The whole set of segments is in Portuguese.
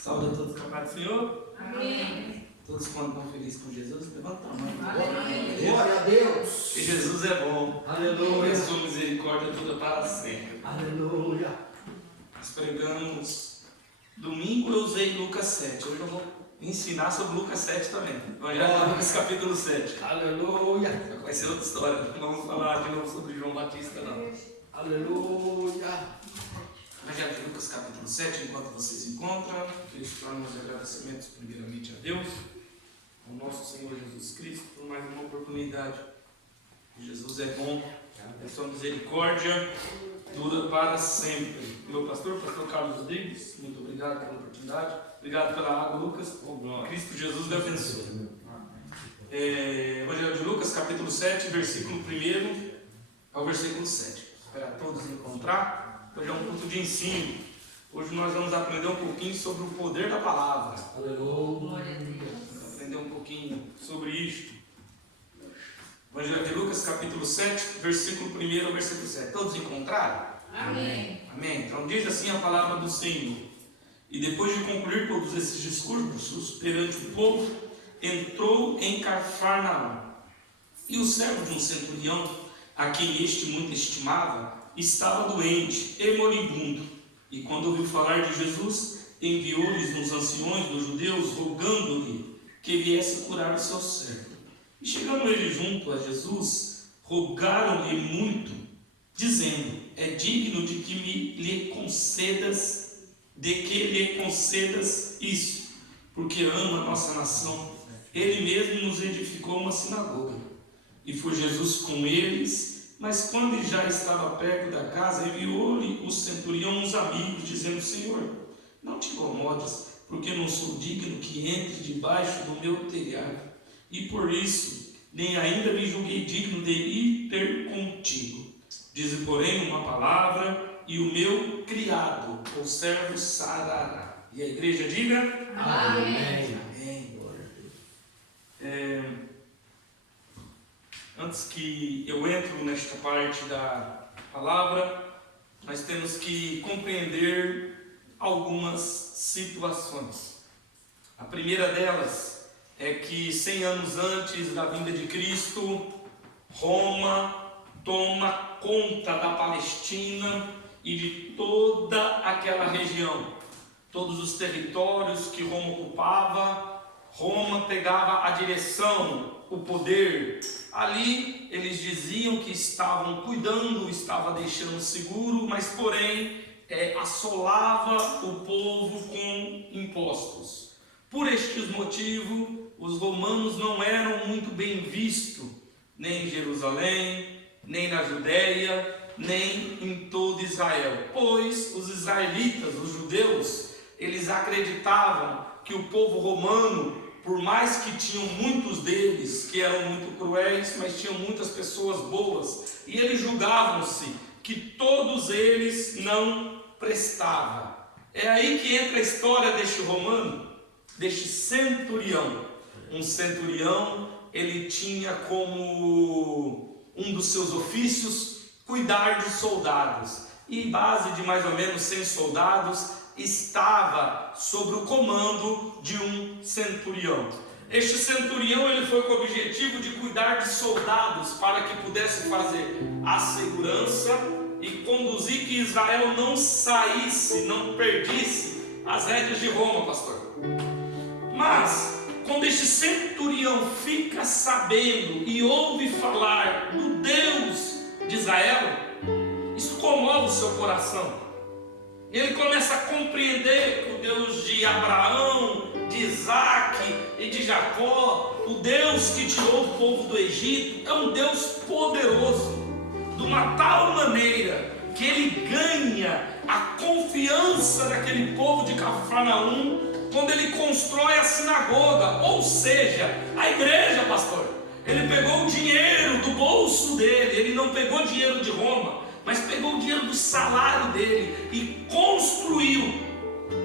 Saúde a todos com a paz do Senhor. Amém. Todos quando estão felizes com Jesus, levanta a mão. Glória a Deus. Que Jesus é bom. Aleluia. E a sua misericórdia dura para sempre. Aleluia. Nós pregamos domingo, eu usei Lucas 7. Hoje eu vou ensinar sobre Lucas 7 também. Evangelho de Lucas capítulo 7. Aleluia. Vai ser outra história. Não vamos falar de novo sobre João Batista, não. Aleluia. Evangelho de Lucas capítulo 7, enquanto você se encontra, registrar meus agradecimentos primeiramente a Deus, ao nosso Senhor Jesus Cristo, por mais uma oportunidade. Jesus é bom, a sua misericórdia dura para sempre. Meu pastor Carlos Rodrigues, muito obrigado pela oportunidade, obrigado pela água, Lucas. Cristo Jesus lhe abençoe. Evangelho de Lucas capítulo 7, versículo 1 ao versículo 7. Espero todos encontrar. Hoje é um culto de ensino. Hoje nós vamos aprender um pouquinho sobre o poder da palavra. Aleluia. Vamos aprender um pouquinho sobre isto. Evangelho de Lucas, capítulo 7, versículo 1 ao versículo 7. Todos encontraram? Amém. Amém. Então diz assim a palavra do Senhor. E depois de concluir todos esses discursos perante o povo, entrou em Cafarnaum. E o servo de um centurião, a quem este muito estimava, estava doente e moribundo, e quando ouviu falar de Jesus, enviou-lhes uns anciões dos judeus, rogando-lhe que viesse curar o seu servo. E chegando ele junto a Jesus, rogaram-lhe muito, dizendo: é digno de que lhe concedas isso, porque ama a nossa nação. Ele mesmo nos edificou uma sinagoga. E foi Jesus com eles. Mas quando ele já estava perto da casa, enviou-lhe o centurião uns amigos, dizendo: Senhor, não te incomodes, porque não sou digno que entre debaixo do meu telhado. E por isso, nem ainda me julguei digno de ir ter contigo. Dize, porém, uma palavra, e o meu criado, ou servo, sarará. E a igreja diga: Amém. Amém. Glória a Deus. Antes que eu entre nesta parte da palavra, nós temos que compreender algumas situações. A primeira delas é que 100 anos antes da vinda de Cristo, Roma toma conta da Palestina e de toda aquela região. Todos os territórios que Roma ocupava, Roma pegava a direção, o poder. Ali eles diziam que estavam cuidando, estava deixando seguro, mas porém assolava o povo com impostos. Por estes motivos, os romanos não eram muito bem vistos, nem em Jerusalém, nem na Judéia, nem em todo Israel. Pois os israelitas, os judeus, eles acreditavam que o povo romano, por mais que tinham muitos deles que eram muito cruéis, mas tinham muitas pessoas boas, e eles julgavam-se que todos eles não prestavam. É aí que entra a história deste romano, deste centurião. Um centurião, ele tinha como um dos seus ofícios cuidar de soldados, e em base de mais ou menos 100 soldados, estava sob o comando de um centurião. Este centurião, ele foi com o objetivo de cuidar de soldados para que pudesse fazer a segurança e conduzir que Israel não saísse, não perdesse as rédeas de Roma, pastor. Mas quando este centurião fica sabendo e ouve falar do Deus de Israel, isso comove o seu coração. Ele começa a compreender que o Deus de Abraão, de Isaac e de Jacó, o Deus que tirou o povo do Egito, é um Deus poderoso, de uma tal maneira que ele ganha a confiança daquele povo de Cafarnaum quando ele constrói a sinagoga, ou seja, a igreja, pastor. Ele pegou o dinheiro do bolso dele, ele não pegou dinheiro de Roma, mas pegou o dinheiro do salário dele e construiu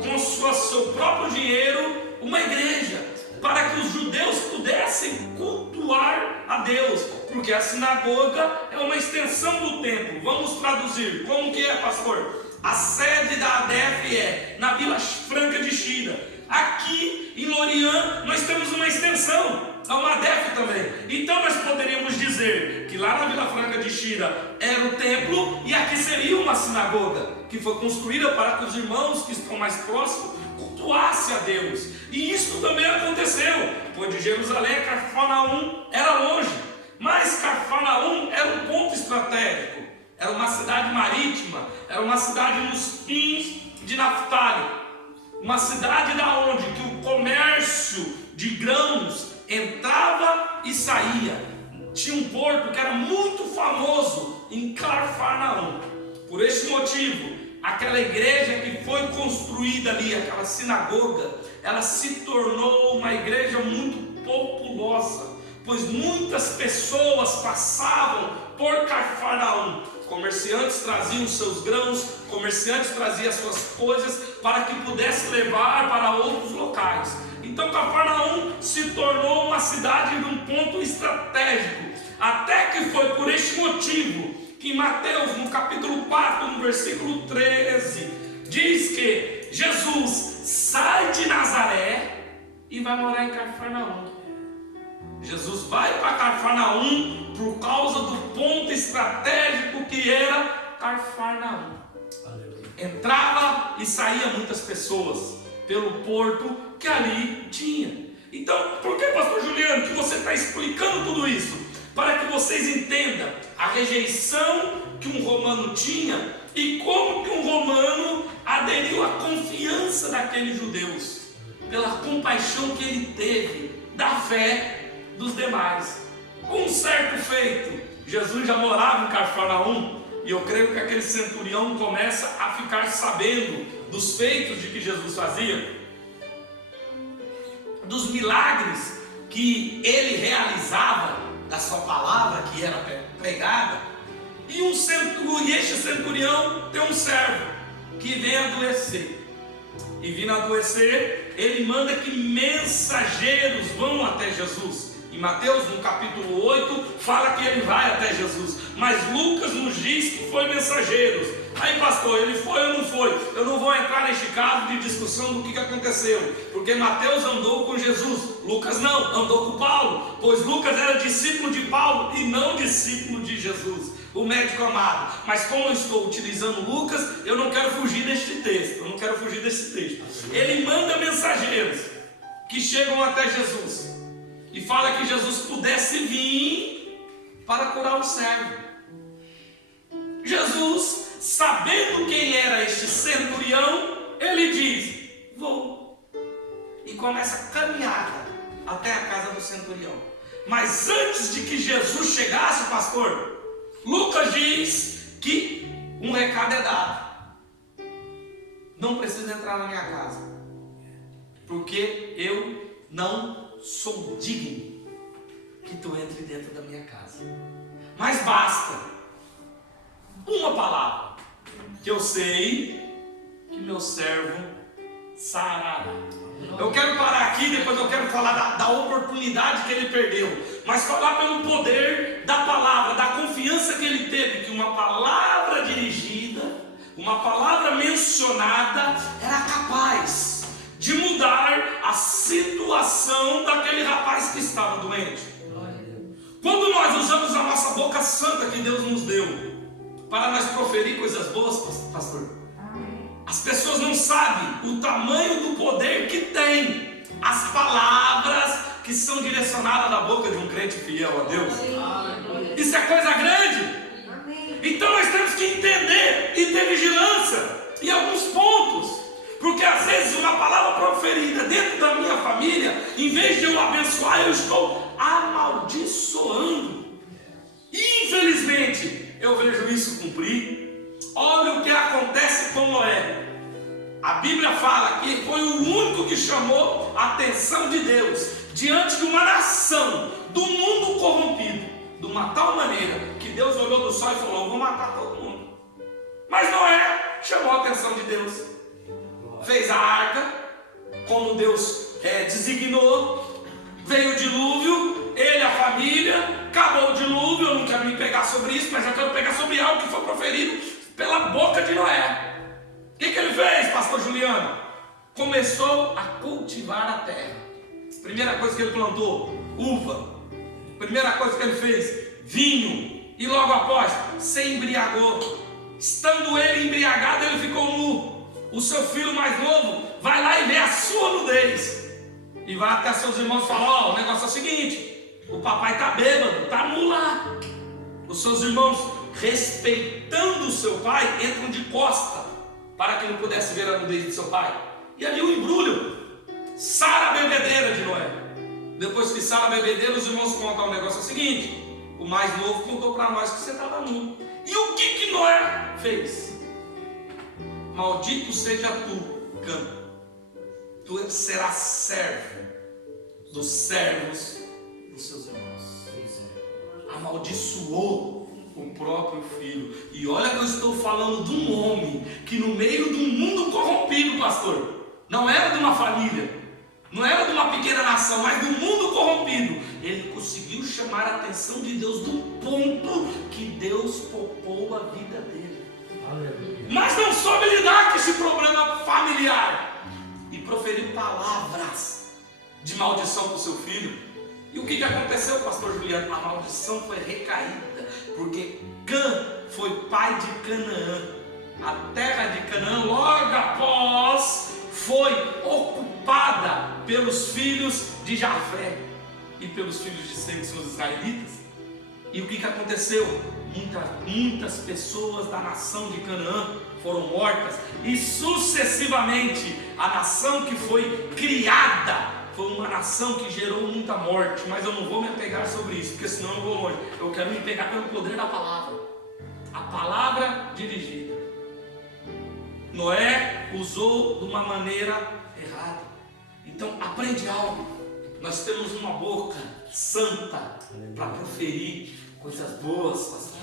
com seu próprio dinheiro uma igreja, para que os judeus pudessem cultuar a Deus, porque a sinagoga é uma extensão do templo. Vamos traduzir, como que é, pastor? A sede da ADF é na Vila Franca de Xira, também. Então nós poderíamos dizer que lá na Vila Franca de Xira era o templo e aqui seria uma sinagoga que foi construída para que os irmãos que estão mais próximos cultuassem a Deus. E isso também aconteceu, pois de Jerusalém a Cafarnaum era longe, mas Cafarnaum era um ponto estratégico, era uma cidade marítima, era uma cidade nos fins de Naftali, uma cidade da onde que o comércio de grãos entrava e saía. Tinha um porto que era muito famoso em Cafarnaum. Por esse motivo, aquela igreja que foi construída ali, aquela sinagoga, ela se tornou uma igreja muito populosa, pois muitas pessoas passavam por Cafarnaum. Comerciantes traziam seus grãos, comerciantes traziam as suas coisas para que pudesse levar para outros locais. Então Cafarnaum se tornou uma cidade de um ponto estratégico, até que foi por este motivo que em Mateus, no capítulo 4, no versículo 13, diz que Jesus sai de Nazaré e vai morar em Cafarnaum. Jesus vai para Cafarnaum por causa do ponto estratégico que era Cafarnaum. Entrava e saía muitas pessoas pelo porto que ali tinha. Então, por que, pastor Juliano, que você está explicando tudo isso? Para que vocês entendam a rejeição que um romano tinha e como que um romano aderiu à confiança daqueles judeus, pela compaixão que ele teve da fé dos demais. Com um certo feito, Jesus já morava em Cafarnaum, e eu creio que aquele centurião começa a ficar sabendo dos feitos de que Jesus fazia, dos milagres que ele realizava, da sua palavra que era pregada. E este centurião tem um servo que vem adoecer. E vindo adoecer, ele manda que mensageiros vão até Jesus. Em Mateus, no capítulo 8, fala que ele vai até Jesus, mas Lucas nos diz que foi mensageiros. Aí, pastor, ele foi ou não foi? Eu não vou entrar neste caso de discussão do que aconteceu, porque Mateus andou com Jesus, Lucas não, andou com Paulo, pois Lucas era discípulo de Paulo e não discípulo de Jesus, o médico amado. Mas como eu estou utilizando Lucas, eu não quero fugir deste texto, Ele manda mensageiros que chegam até Jesus e fala que Jesus pudesse vir para curar o cego. Jesus, sabendo quem era este centurião, ele diz: vou. E começa a caminhada até a casa do centurião. Mas antes de que Jesus chegasse, pastor, Lucas diz que um recado é dado: não precisa entrar na minha casa, porque eu não sou digno que tu entre dentro da minha casa. Mas basta uma palavra, que eu sei que meu servo sarará. Eu quero parar aqui, depois eu quero falar da oportunidade que ele perdeu, mas falar pelo poder da palavra, da confiança que ele teve, que uma palavra dirigida, uma palavra mencionada era capaz de mudar a situação daquele rapaz que estava doente. Quando nós usamos a nossa boca santa que Deus nos deu para nós proferir coisas boas, pastor, as pessoas não sabem o tamanho do poder que tem as palavras que são direcionadas da boca de um crente fiel a Deus. Isso é coisa grande. Então nós temos que entender e ter vigilância em alguns pontos, porque às vezes uma palavra proferida dentro da minha família, em vez de eu abençoar, eu estou amaldiçoando. Infelizmente eu vejo isso cumprir. Olha o que acontece com Noé. A Bíblia fala que foi o único que chamou a atenção de Deus diante de uma nação do mundo corrompido, de uma tal maneira que Deus olhou do céu e falou: eu vou matar todo mundo. Mas Noé chamou a atenção de Deus, fez a arca como Deus designou, veio o dilúvio, ele, a família, acabou o dilúvio. Eu não quero me pegar sobre isso, mas eu quero pegar sobre algo que foi proferido pela boca de Noé. O que ele fez, pastor Juliano? Começou a cultivar a terra. Primeira coisa que ele plantou: uva. Primeira coisa que ele fez, vinho. E logo após, se embriagou. Estando ele embriagado, ele ficou nu. O seu filho mais novo vai lá e vê a sua nudez. E vai até seus irmãos e fala: ó, o negócio é o seguinte, o papai está bêbado, está nu lá. Os seus irmãos, respeitando o seu pai, entram de costa para que ele pudesse ver a nudez de seu pai. E ali o embrulho. Sara a bebedeira de Noé. Depois que Sara a bebedeira, os irmãos contam o negócio é o seguinte: o mais novo contou para nós que você estava nu. E o que Noé fez? Maldito seja tu, Cã. Tu serás servo dos servos dos seus irmãos. Amaldiçoou o próprio filho. E olha que eu estou falando de um homem que no meio de um mundo corrompido, pastor, não era de uma família, não era de uma pequena nação, mas de um mundo corrompido, ele conseguiu chamar a atenção de Deus do ponto que Deus poupou a vida dele. Aleluia. Mas não soube lidar com esse problema familiar e proferiu palavras de maldição para o seu filho. E o que aconteceu, pastor Juliano? A maldição foi recaída, porque Cã foi pai de Canaã. A terra de Canaã, logo após, foi ocupada pelos filhos de Jafé e pelos filhos de Sem, que são os israelitas. E o que aconteceu? Muitas pessoas da nação de Canaã foram mortas, e sucessivamente a nação que foi criada foi uma nação que gerou muita morte. Mas eu não vou me apegar sobre isso, porque senão eu vou longe. Eu quero me pegar pelo poder da palavra, a palavra dirigida. Noé usou de uma maneira errada. Então aprende algo. Nós temos uma boca santa para proferir coisas boas, pastor.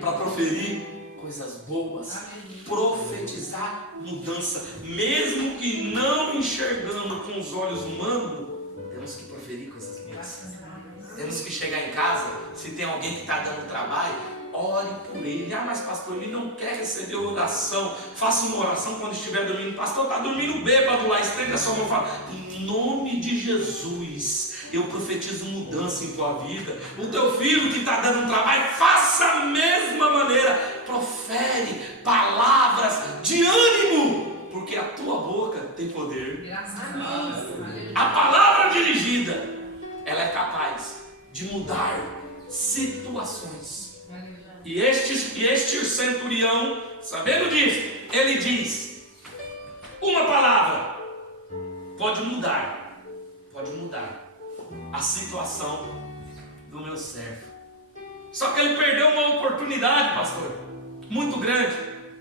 Para proferir coisas boas, profetizar mudança, mesmo que não enxergando com os olhos humanos, temos que proferir coisas boas. Temos que chegar em casa, se tem alguém que está dando trabalho, ore por ele. Ah, mas pastor, ele não quer receber oração. Faça uma oração quando estiver dormindo. Pastor, está dormindo bêbado lá, estende a sua mão e fala: em nome de Jesus, eu profetizo mudança em tua vida. O teu filho que está dando trabalho, faça a mesma maneira. Profere palavras de ânimo, porque a tua boca tem poder. A palavra dirigida, ela é capaz de mudar situações. E este centurião, sabendo disso, ele diz: uma palavra pode mudar a situação do meu servo. Só que ele perdeu uma oportunidade, pastor, muito grande,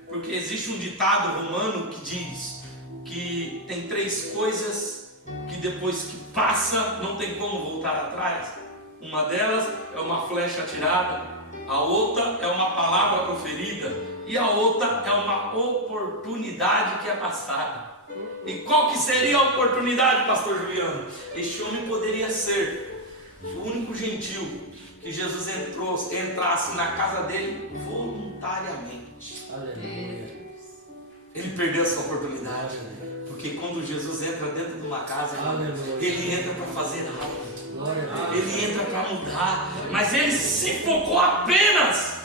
porque existe um ditado romano que diz que tem 3 coisas que depois que passa não tem como voltar atrás. Uma delas é uma flecha atirada, a outra é uma palavra proferida e a outra é uma oportunidade que é passada. E qual que seria a oportunidade, pastor Juliano? Este homem poderia ser o único gentil que Jesus entrasse na casa dele voluntariamente. Aleluia. Ele perdeu essa oportunidade, porque quando Jesus entra dentro de uma casa, ele entra para fazer algo. Ele entra para mudar, mas ele se focou apenas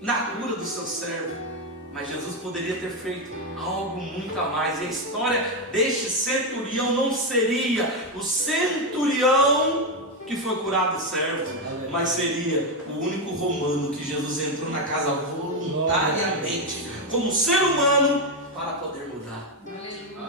na cura do seu servo. Mas Jesus poderia ter feito algo muito a mais. E a história deste centurião não seria o centurião que foi curado do servo, mas seria o único romano que Jesus entrou na casa voluntariamente, como ser humano, para poder mudar.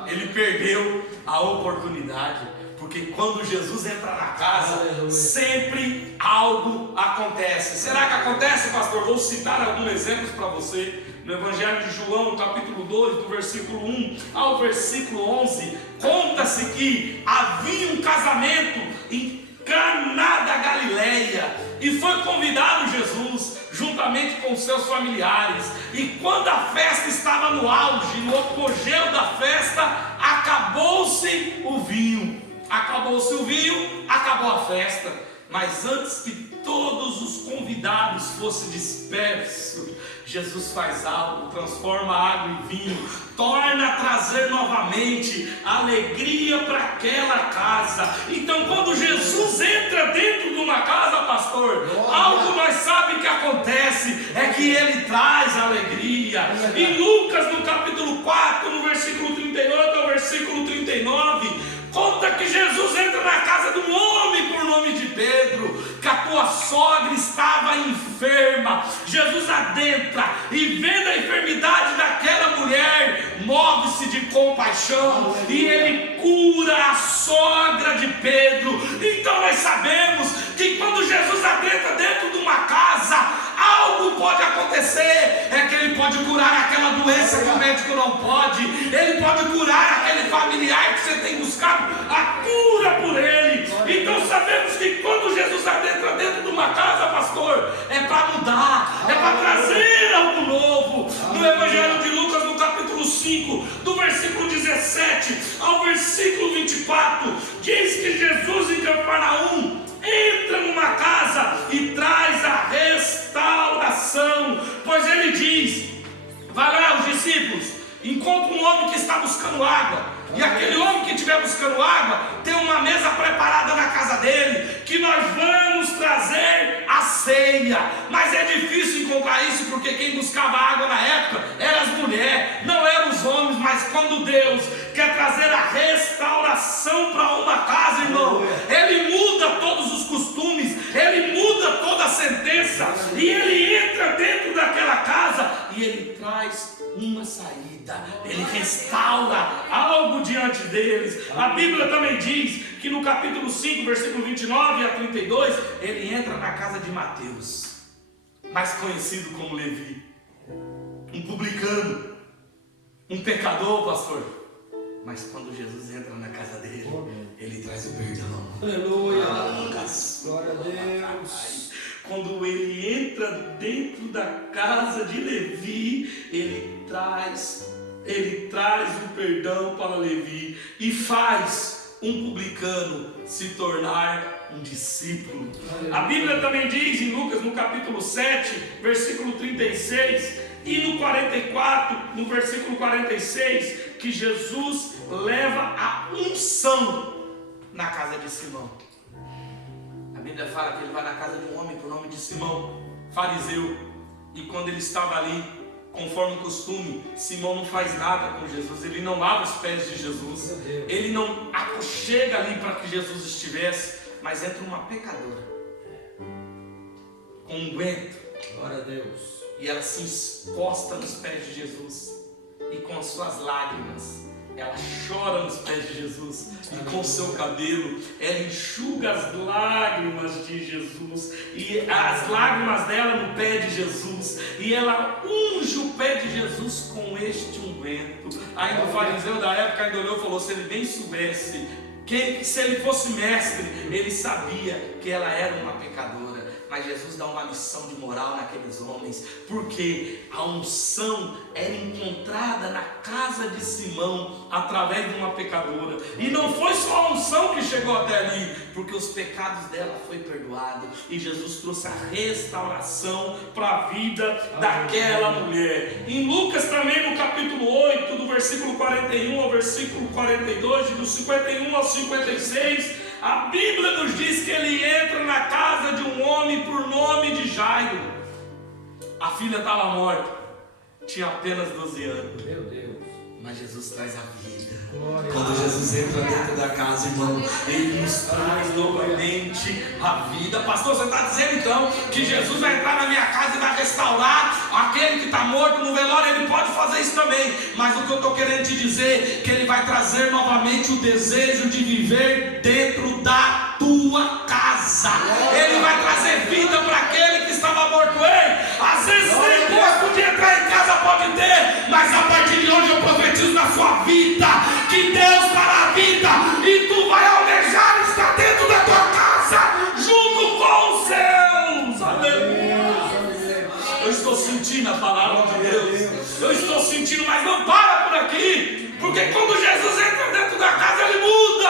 Ele perdeu a oportunidade, porque quando Jesus entra na casa, sempre algo acontece. Será que acontece, pastor? Vou citar alguns exemplos para você. No Evangelho de João, capítulo 2, do versículo 1 ao versículo 11, conta-se que havia um casamento em Caná da Galileia, e foi convidado Jesus, juntamente com seus familiares. E quando a festa estava no auge, no apogeu da festa, acabou-se o vinho. Acabou-se o vinho, acabou a festa. Mas antes que todos os convidados fossem dispersos, Jesus faz algo, transforma a água em vinho, torna a trazer novamente a alegria para aquela casa. Então, quando Jesus entra dentro de uma casa, pastor, algo nós sabemos que acontece, é que ele traz alegria. Em Lucas, no capítulo 4, no versículo 38 ao versículo 39, conta que Jesus entra na casa de um homem por nome de Pedro, que a tua sogra estava enferma. Jesus adentra e, vendo a enfermidade daquela mulher, move-se de compaixão e ele cura a sogra de Pedro. Então nós sabemos que quando Jesus adentra dentro de uma casa, algo pode acontecer. É que ele pode curar aquela doença que o médico não pode. Ele pode curar aquele familiar que você tem buscado a cura por ele. Então sabemos que quando Jesus adentra dentro de uma casa, pastor, é para mudar, é para trazer algo novo. No Evangelho de Lucas, no capítulo 5, do versículo 17 ao versículo 24, diz que Jesus em Cafarnaum entra numa casa e traz a restauração, pois ele diz: vai lá os discípulos, encontra um homem que está buscando água, e aquele homem que estiver buscando água tem uma mesa preparada na casa dele, que nós vamos trazer a ceia. Mas é difícil encontrar isso, porque quem buscava água na época eram as mulheres, não eram os homens. Mas quando Deus quer trazer a restauração para uma casa, irmão, ele muda todos os costumes, ele muda toda a sentença, e ele entra dentro daquela casa e ele traz uma saída, ele restaura algo diante deles. A Bíblia também diz que no capítulo 5, versículo 29 a 32, ele entra na casa de Mateus, mais conhecido como Levi, um publicano, um pecador, pastor. Mas quando Jesus entra na casa dele, ele traz o perdão. Aleluia. Glória a Deus. Quando ele entra dentro da casa de Levi, ele traz o perdão para Levi e faz um publicano se tornar um discípulo. A Bíblia também diz em Lucas, no capítulo 7, versículo 36, e no 44, no versículo 46, que Jesus leva a unção na casa de Simão. A Bíblia fala que ele vai na casa de um homem por nome de Simão, fariseu, e quando ele estava ali, conforme o costume, Simão não faz nada com Jesus, ele não lava os pés de Jesus, ele não chega ali para que Jesus estivesse, mas entra uma pecadora com unguento, Glória a Deus. e ela se encosta nos pés de Jesus, e com as suas lágrimas ela chora nos pés de Jesus, e com seu cabelo ela enxuga as lágrimas de Jesus, e as lágrimas dela no pé de Jesus, e ela unge o pé de Jesus com este unguento. Ainda o fariseu da época ainda olhou e falou: se ele bem soubesse, se ele fosse mestre, ele sabia que ela era uma pecadora. Mas Jesus dá uma lição de moral naqueles homens, porque a unção era encontrada na casa de Simão através de uma pecadora, e não foi só a unção que chegou até ali, porque os pecados dela foi perdoado, e Jesus trouxe a restauração para a vida daquela mulher. Em Lucas também, no capítulo 8, do versículo 41 ao versículo 42, e do 51 ao 56, a Bíblia nos diz que ele entra na casa de um homem por nome de Jairo. A filha estava morta, tinha apenas 12 anos. Meu Deus. Mas Jesus traz a vida. Glória. Quando Jesus entra dentro da casa, irmão, ele nos traz novamente a vida. Pastor, você está dizendo então que Jesus vai entrar na minha casa e vai restaurar aquele que está morto no velório? Ele pode fazer isso também, mas o que eu estou querendo te dizer é que ele vai trazer novamente o desejo de viver dentro da tua casa. Ele vai trazer vida para aquele que estava morto. Ei, às vezes nem gosto de entrar em casa pode ter, mas a partir de hoje eu profetizo na sua vida que Deus dará vida, e tu vai almejar estar dentro da tua casa junto com os seus. Aleluia. Eu estou sentindo a palavra de Deus, eu estou sentindo, mas não para por aqui, porque quando Jesus entra dentro da casa, ele muda.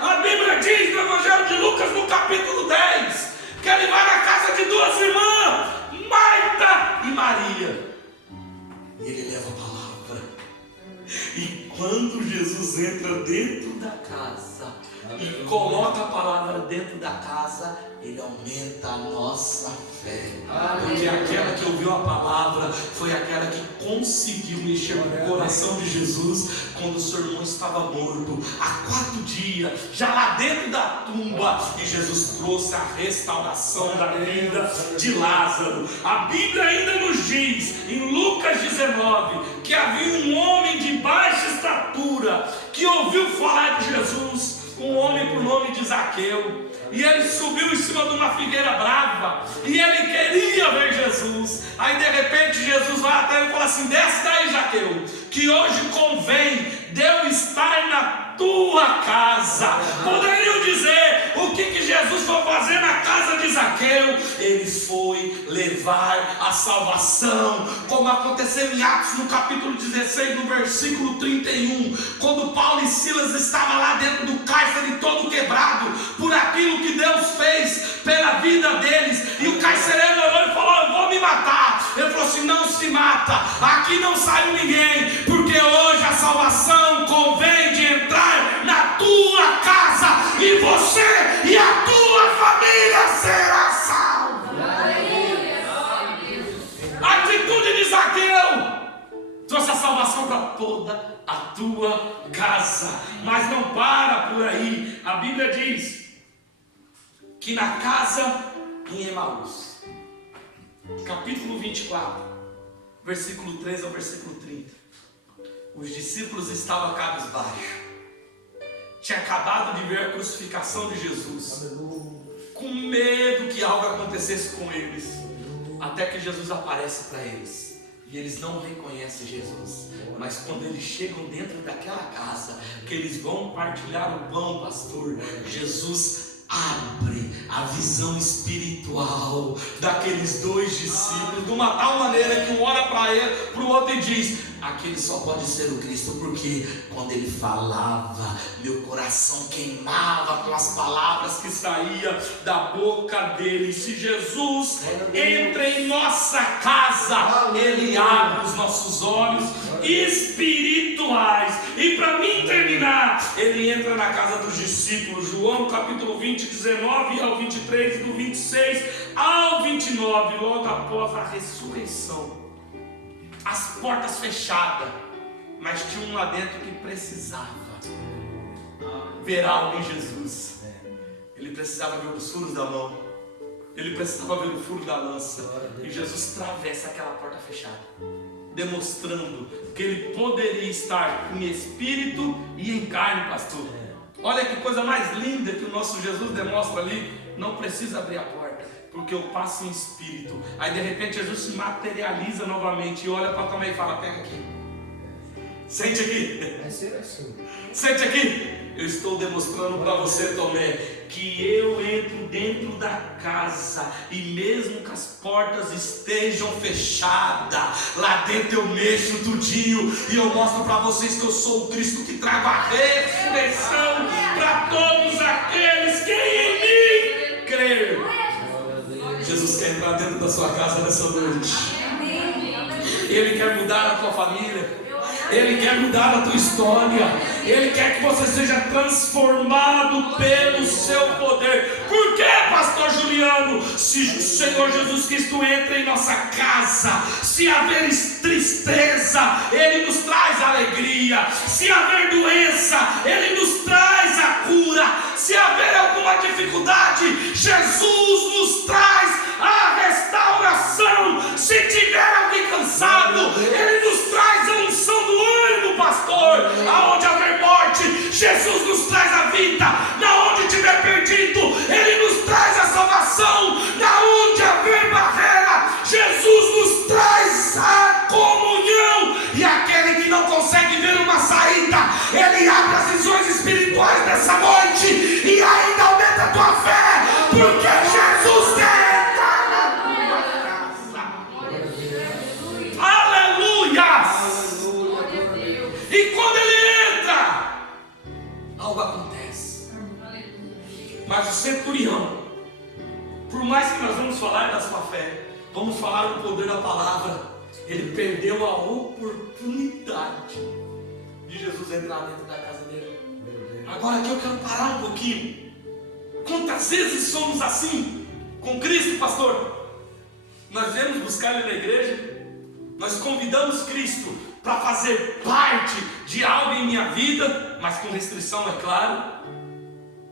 A Bíblia diz no Evangelho de Lucas, no capítulo 10, que ele vai na casa de duas irmãs, Marta e Maria, e ele leva a palavra. E quando Jesus entra dentro da casa e coloca a palavra dentro da casa, ele aumenta a nossa fé. Porque aquela que ouviu a palavra foi aquela que conseguiu mexer com o coração de Jesus quando o seu irmão estava morto há 4 dias, já lá dentro da tumba, e Jesus trouxe a restauração da vida de Lázaro. A Bíblia ainda nos diz em Lucas 19 que havia um homem de baixa estatura que ouviu falar de Jesus, um homem por nome de Zaqueu, e ele subiu em cima de uma figueira brava, e ele queria ver Jesus. Aí de repente Jesus vai até ele e fala assim: desce daí, Zaqueu, que hoje convém de eu estar na tua casa. Poderiam dizer o que Jesus foi fazer na casa de Zaqueu? Ele foi levar a salvação, como aconteceu em Atos no capítulo 16, no versículo 31, quando Paulo e Silas estavam lá dentro do cárcere todo quebrado por aquilo que Deus fez pela vida deles, e o carcereiro olhou e falou: eu vou me matar. Ele falou assim: não se mata, aqui não saiu ninguém, porque hoje a salvação convém de entrar na tua casa, e você e a tua família será salva. A atitude de Zaqueu trouxe a salvação para toda a tua casa. Mas não para por aí. A Bíblia diz que na casa em Emaús, capítulo 24, versículo 13 ao versículo 30, os discípulos estavam cabisbaixos. Tinha acabado de ver a crucificação de Jesus, com medo que algo acontecesse com eles, até que Jesus aparece para eles, e eles não reconhecem Jesus. Mas quando eles chegam dentro daquela casa, que eles vão partilhar o pão, pastor, Jesus abre a visão espiritual daqueles 2 discípulos de uma tal maneira que um olha para o outro e diz: aquele só pode ser o Cristo, porque quando ele falava, meu coração queimava com as palavras que saíam da boca dele. Se Jesus entra em nossa casa, ele abre os nossos olhos espirituais. E para mim terminar, ele entra na casa dos discípulos. João capítulo 20, 19 ao 23, do 26 ao 29, logo após a ressurreição, as portas fechadas, mas tinha um lá dentro que precisava ver algo em Jesus. Ele precisava ver os furos da mão, ele precisava ver o furo da lança, e Jesus atravessa aquela porta fechada, demonstrando que ele poderia estar em espírito e em carne, pastor. Olha que coisa mais linda que o nosso Jesus demonstra ali. Não precisa abrir a porta, porque eu passo em espírito. Aí de repente Jesus se materializa novamente e olha para Tomé e fala: pega aqui, sente aqui, Vai ser assim. sente aqui. Eu estou demonstrando para você, Tomé, que eu entro dentro da casa, e mesmo que as portas estejam fechadas, lá dentro eu mexo tudinho, e eu mostro para vocês que eu sou o Cristo que trago a ressurreição para todos aqueles que em mim creem. Jesus quer entrar dentro da sua casa nessa noite. Ele quer mudar a tua família. Ele quer mudar a tua história. Ele quer que você seja transformado pelo seu poder. Por que, pastor Juliano? Se o Senhor Jesus Cristo entra em nossa casa, se haver tristeza, Ele nos traz alegria. Se haver doença, Ele nos traz a cura. Se haver alguma dificuldade, Jesus nos traz a restauração. Se tiver alguém cansado, Ele nos traz a unção do ânimo, pastor. Aonde haver morte, Jesus nos traz a vida. Na onde tiver perdido, Ele nos traz a salvação. Na onde haver barreira, Jesus nos traz a comunhão. E aquele que não consegue ver uma saída, Ele abre as visões espirituais dessa noite e ainda aumenta a tua fé, porque Jesus quer entrar na tua casa. Aleluia! E quando Ele entra, algo acontece. Mas o centurião, por mais que nós vamos falar da sua fé, vamos falar do poder da palavra, ele perdeu a oportunidade de Jesus entrar dentro da casa dele. Agora aqui eu quero parar um pouquinho. Quantas vezes somos assim com Cristo, pastor? Nós viemos buscar Ele na igreja, nós convidamos Cristo para fazer parte de algo em minha vida, mas com restrição, é claro,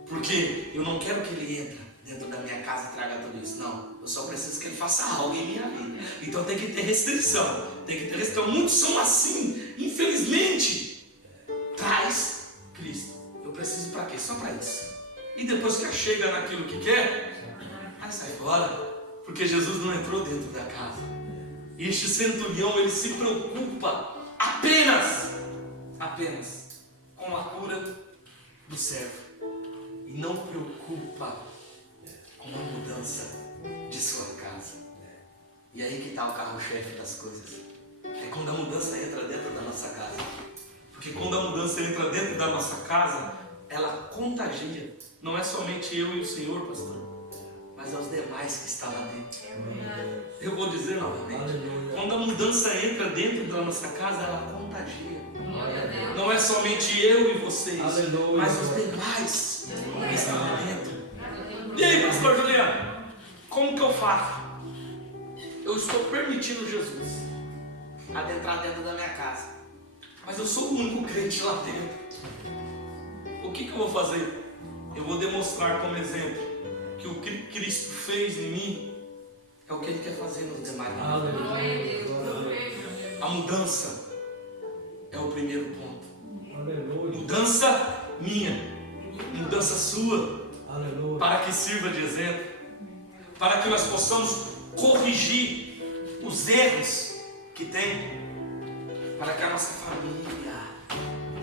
porque eu não quero que Ele entre dentro da minha casa e traga tudo isso. Não, eu só preciso que Ele faça algo em minha vida. Então tem que ter restrição, tem que ter restrição. Muitos são assim, infelizmente. Traz Cristo. Eu preciso para quê? Só para isso. E depois que chega naquilo que quer, aí sai fora, porque Jesus não entrou dentro da casa. E este centurião, ele se preocupa apenas com a cura do servo, e não preocupa com a mudança de sua casa. E aí que está o carro-chefe das coisas. É quando a mudança entra dentro da nossa casa. Porque quando a mudança entra dentro da nossa casa, ela contagia. Não é somente eu e o Senhor, pastor, mas aos demais que estão lá dentro. Eu vou dizer novamente. Quando a mudança entra dentro da nossa casa, ela contagia. Não é somente eu e vocês, mas os demais que estão lá dentro. E aí, pastor Juliano, como que eu faço? Eu estou permitindo Jesus adentrar dentro da minha casa, mas eu sou o único crente lá dentro. O que eu vou fazer? Eu vou demonstrar como exemplo que o que Cristo fez em mim é o que Ele quer fazer nos demais. A mudança é o primeiro ponto. Mudança minha, mudança sua, para que sirva de exemplo, para que nós possamos corrigir os erros que tem, para que a nossa família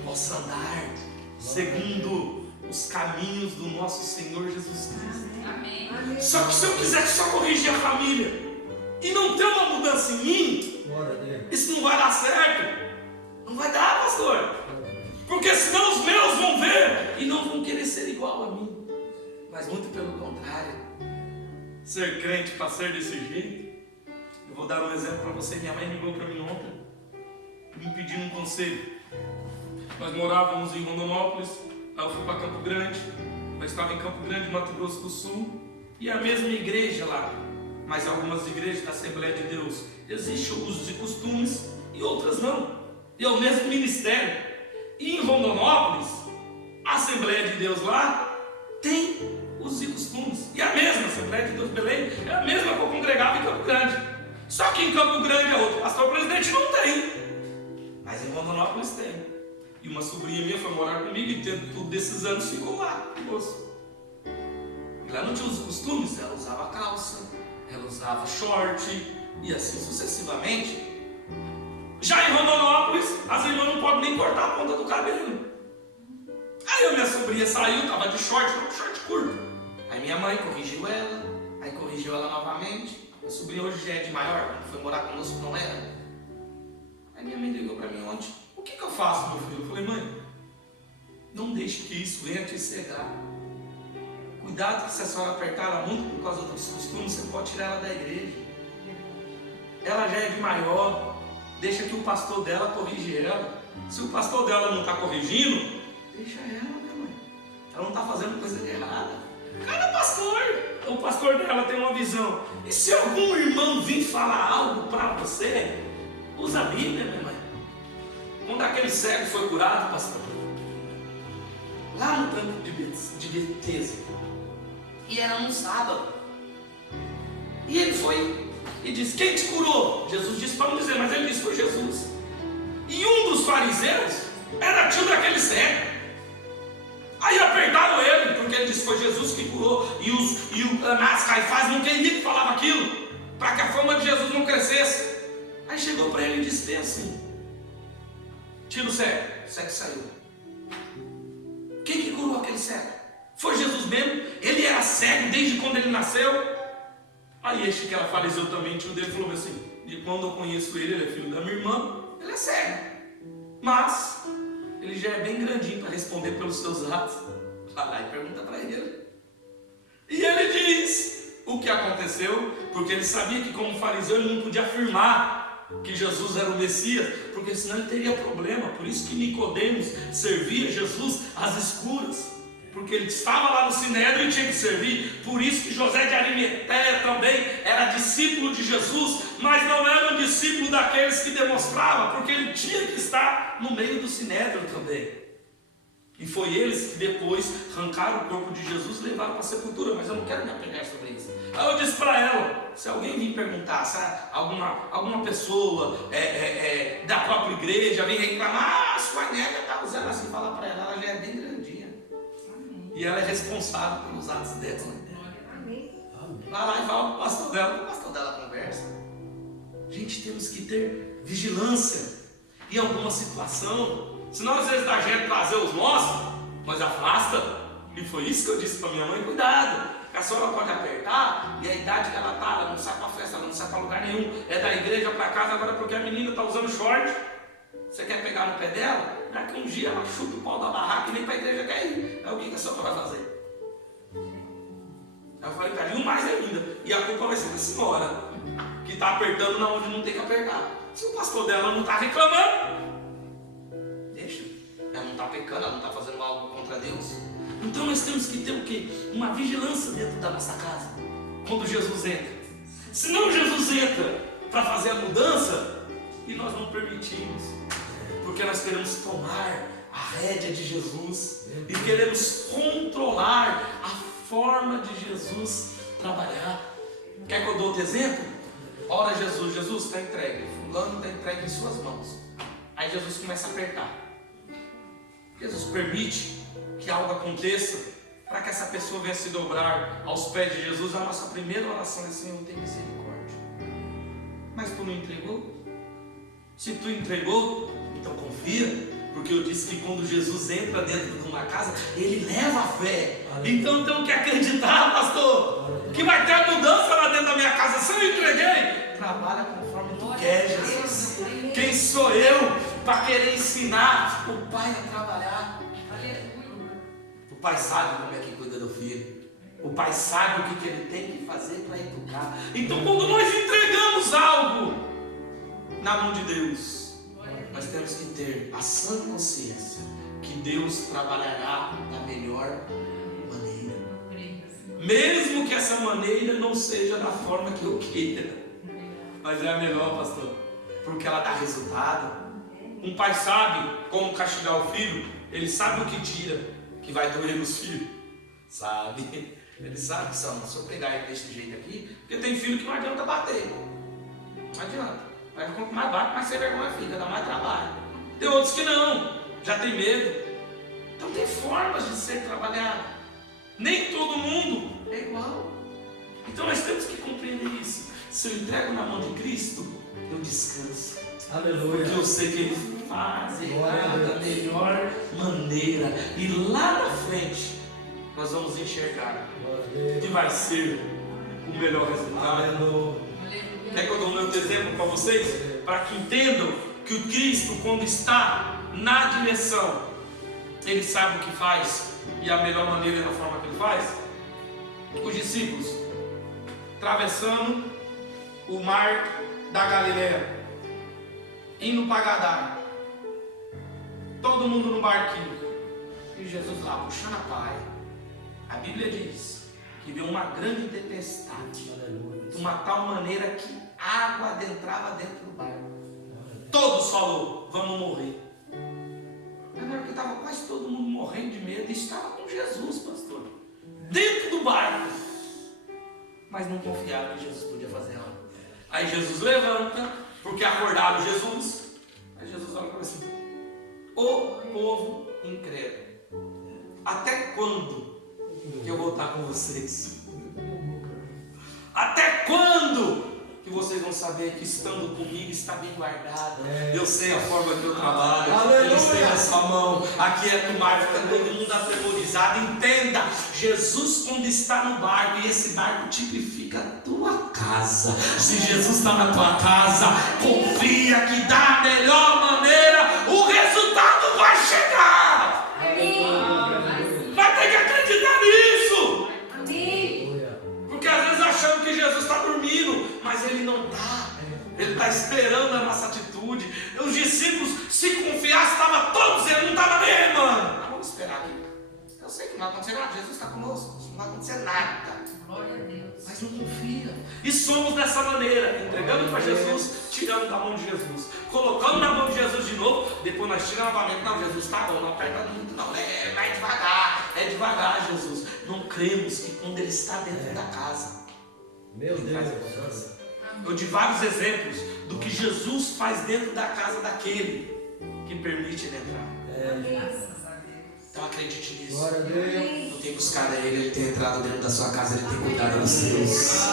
possa andar segundo os caminhos do nosso Senhor Jesus Cristo. Amém. Só que se eu quiser só corrigir a família e não ter uma mudança em mim, isso não vai dar certo. Não vai dar, pastor. Porque senão os meus vão ver e não vão querer ser igual a mim. Mas muito pelo contrário. Ser crente para ser desse jeito. Eu vou dar um exemplo para você. Minha mãe ligou para mim ontem, me pedindo um conselho. Nós morávamos em Rondonópolis, aí eu fui para Campo Grande. Eu estava em Campo Grande, Mato Grosso do Sul, e a mesma igreja lá, mas algumas igrejas da Assembleia de Deus existem usos e costumes e outras não. E é o mesmo ministério. E em Rondonópolis, a Assembleia de Deus lá tem usos e costumes. E a mesma Assembleia de Deus Belém é a mesma que eu congregava em Campo Grande. Só que em Campo Grande é outro pastor presidente não tem, mas em Rondonópolis tem. E uma sobrinha minha foi morar comigo e tendo tudo desses anos ficou lá, moço. E lá não tinha os costumes, ela usava calça, ela usava short e assim sucessivamente. Já em Rondonópolis, as irmãs não podem nem cortar a ponta do cabelo. Aí a minha sobrinha saiu, estava de short curto. Aí minha mãe corrigiu ela, aí corrigiu ela novamente. A sobrinha hoje já é de maior, quando foi morar conosco não era. Aí minha mãe ligou para mim ontem. O que eu faço, meu filho? Eu falei, mãe, não deixe que isso entre e cegar. Cuidado que se a senhora apertar ela muito por causa dos costumes, você pode tirar ela da igreja. Ela já é de maior, deixa que o pastor dela corrige ela. Se o pastor dela não está corrigindo, deixa ela, minha mãe. Ela não está fazendo coisa errada. Cada pastor, o pastor dela tem uma visão. E se algum irmão vir falar algo para você, usa a Bíblia, minha mãe. Quando aquele cego foi curado, pastor, lá no campo de Betesda, e era um sábado, e ele foi e disse, quem te curou? Jesus disse para não dizer, mas ele disse, foi Jesus. E um dos fariseus era tio daquele cego. Aí apertaram ele, porque ele disse, foi Jesus que curou, e o Anás, Caifás não queria que falava aquilo, para que a fama de Jesus não crescesse. Aí chegou para ele e disse bem assim, tira o cego saiu. Quem que curou aquele cego? Foi Jesus mesmo? Ele era cego desde quando ele nasceu? Aí este que era fariseu também, tio dele, falou assim, de quando eu conheço ele, ele é filho da minha irmã, ele é cego. Mas ele já é bem grandinho para responder pelos seus atos. Vai lá e pergunta para ele. E ele diz o que aconteceu, porque ele sabia que como fariseu ele não podia afirmar que Jesus era o Messias, porque senão ele teria problema. Por isso que Nicodemos servia Jesus às escuras. porque ele estava lá no Sinédrio e tinha que servir. Por isso que José de Arimateia também era discípulo de Jesus, mas não era um discípulo daqueles que demonstrava, porque ele tinha que estar no meio do Sinédrio também. E foi eles que depois arrancaram o corpo de Jesus e levaram para a sepultura. Mas eu não quero me apegar sobre isso. Aí eu disse para ela, se alguém vir perguntar, se alguma pessoa da própria igreja vem reclamar, sua nega está usando assim, fala para ela já é bem grandinha. E ela é responsável pelos atos dela. Vai lá e fala para o pastor dela conversa. Gente, temos que ter vigilância em alguma situação. Senão às vezes da gente trazer os nossos, mas afasta. E foi isso que eu disse para minha mãe, cuidado, que a senhora pode apertar, e a idade que ela está, ela não sai para festa, ela não sai para lugar nenhum, é da igreja para casa agora porque a menina está usando short. Você quer pegar no pé dela? Daqui um dia ela chuta o pau da barraca e nem para a igreja quer ir. Aí o que a senhora vai fazer? Aí eu falei para ela, mais ainda, e a culpa vai ser da senhora, que está apertando na onde não tem que apertar. Se o pastor dela não está reclamando, deixa. Ela não está pecando, ela não está fazendo algo contra Deus. Então nós temos que ter o quê? Uma vigilância dentro da nossa casa. Quando Jesus entra. Senão Jesus entra para fazer a mudança e nós não permitimos. Porque nós queremos tomar a rédea de Jesus e queremos controlar a forma de Jesus trabalhar. Quer que eu dou outro exemplo? Ora Jesus, Jesus está entregue. Fulano está entregue em suas mãos. Aí Jesus começa a apertar. Jesus permite que algo aconteça para que essa pessoa venha se dobrar aos pés de Jesus. A nossa primeira oração é: Senhor, tem misericórdia. Mas tu não entregou? Se tu entregou, então confia, porque eu disse que quando Jesus entra dentro de uma casa, ele leva a fé. Então temos que acreditar, pastor, que vai ter a mudança lá dentro da minha casa. Se eu entreguei, trabalha conforme tu quer, Jesus. Quem sou eu para querer ensinar o pai a trabalhar? O pai sabe como é que cuida do filho. O pai sabe o que ele tem que fazer para educar. Então quando nós entregamos algo na mão de Deus, nós temos que ter a sã consciência que Deus trabalhará da melhor maneira. Mesmo que essa maneira não seja da forma que eu queira. Mas é a melhor, pastor, porque ela dá resultado. Um pai sabe como castigar o filho. Ele sabe o que tira, que vai doer nos filhos. Sabe? Ele sabe que se eu pegar ele desse jeito aqui, porque tem filho que não adianta bater. Não adianta. Mas quanto mais bate, mais sem vergonha fica, dá mais trabalho. Tem outros que não, já tem medo. Então tem formas de ser trabalhado. Nem todo mundo é igual. Então nós temos que compreender isso. Se eu entrego na mão de Cristo, eu descanso. Aleluia. Porque eu sei que Ele faz da melhor maneira. E lá na frente, nós vamos enxergar que vai ser o melhor resultado. Aleluia. Quer que eu dou um outro exemplo para vocês? Para que entendam que o Cristo, quando está na direção, Ele sabe o que faz e a melhor maneira é da forma que Ele faz. Os discípulos atravessando o mar da Galileia, indo para Gadara, todo mundo no barquinho, e Jesus lá puxando a paia. A Bíblia diz que veio uma grande tempestade, de uma tal maneira que água adentrava dentro do barco. Todos falou: vamos morrer. Mas na hora que estava quase todo mundo morrendo de medo, estava com Jesus, pastor, dentro do barco, mas não confiaram que Jesus podia fazer algo. Aí Jesus levanta, porque acordaram Jesus. Aí Jesus olha para assim: ô povo incrédulo, até quando que eu vou estar com vocês? Até quando que vocês vão saber que estando comigo está bem guardado? Eu sei a forma que eu trabalho. Eu sei a sua mão. Aqui é o mar, fica todo mundo atemorizado. Entenda, Jesus quando está no barco, e esse barco tipifica a tua casa. Se Jesus está na tua casa, confia que da melhor maneira o resultado vai chegar. Vai ter que acreditar nisso. Porque às vezes achamos que Jesus está dormindo, mas Ele não está. Ele está esperando a nossa atitude. Os discípulos, se confiassem, estavam todos, Ele não estava nem aí, mano. Vamos esperar aqui. Eu sei que não vai acontecer nada, Jesus está conosco, não vai acontecer nada. Glória a Deus. Mas não confia. E somos dessa maneira, entregando para Jesus, tirando da mão de Jesus, colocando na mão de Jesus de novo, depois nós tiramos novamente. Não, Jesus está bom, não aperta muito não, é devagar Jesus. Não cremos que quando Ele está dentro da casa, Meu Ele faz a Deus. mudança. Eu de vários exemplos do que Jesus faz dentro da casa daquele que permite Ele entrar. Graças a Deus. Então acredite nisso. Glória a Deus. Não tem buscado a Ele tem entrado dentro da sua casa, Ele tem cuidado dos seus.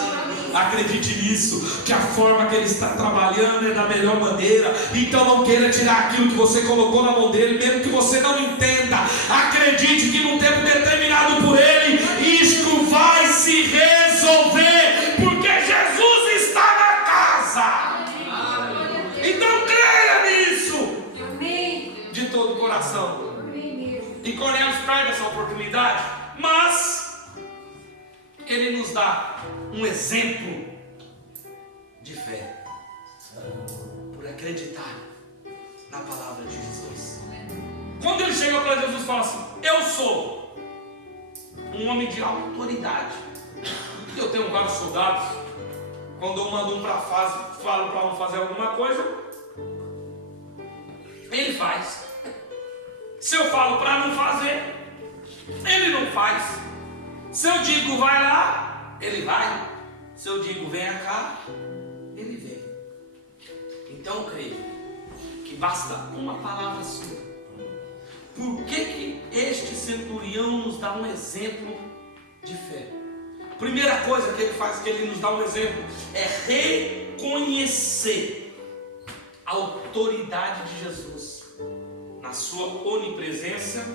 Acredite nisso, que a forma que Ele está trabalhando é da melhor maneira. Então não queira tirar aquilo que você colocou na mão dele, mesmo que você não entenda. Acredite que num tempo determinado por Ele, isto vai se resolver, porque Jesus está na casa. Então creia nisso Amém. de todo o coração. Amém mesmo. E Cornélio perde essa oportunidade, mas ele nos dá um exemplo de fé por acreditar na palavra de Jesus. Quando ele chega para Jesus e fala assim: eu sou um homem de autoridade. Eu tenho vários soldados. Quando eu mando um para falo para um fazer alguma coisa, ele faz. Se eu falo para não fazer, ele não faz. Se eu digo vai lá, ele vai. Se eu digo venha cá, ele vem. Então eu creio que basta uma palavra sua. Por que este centurião nos dá um exemplo de fé? Primeira coisa que ele faz, que ele nos dá um exemplo, é reconhecer a autoridade de Jesus na sua onipresença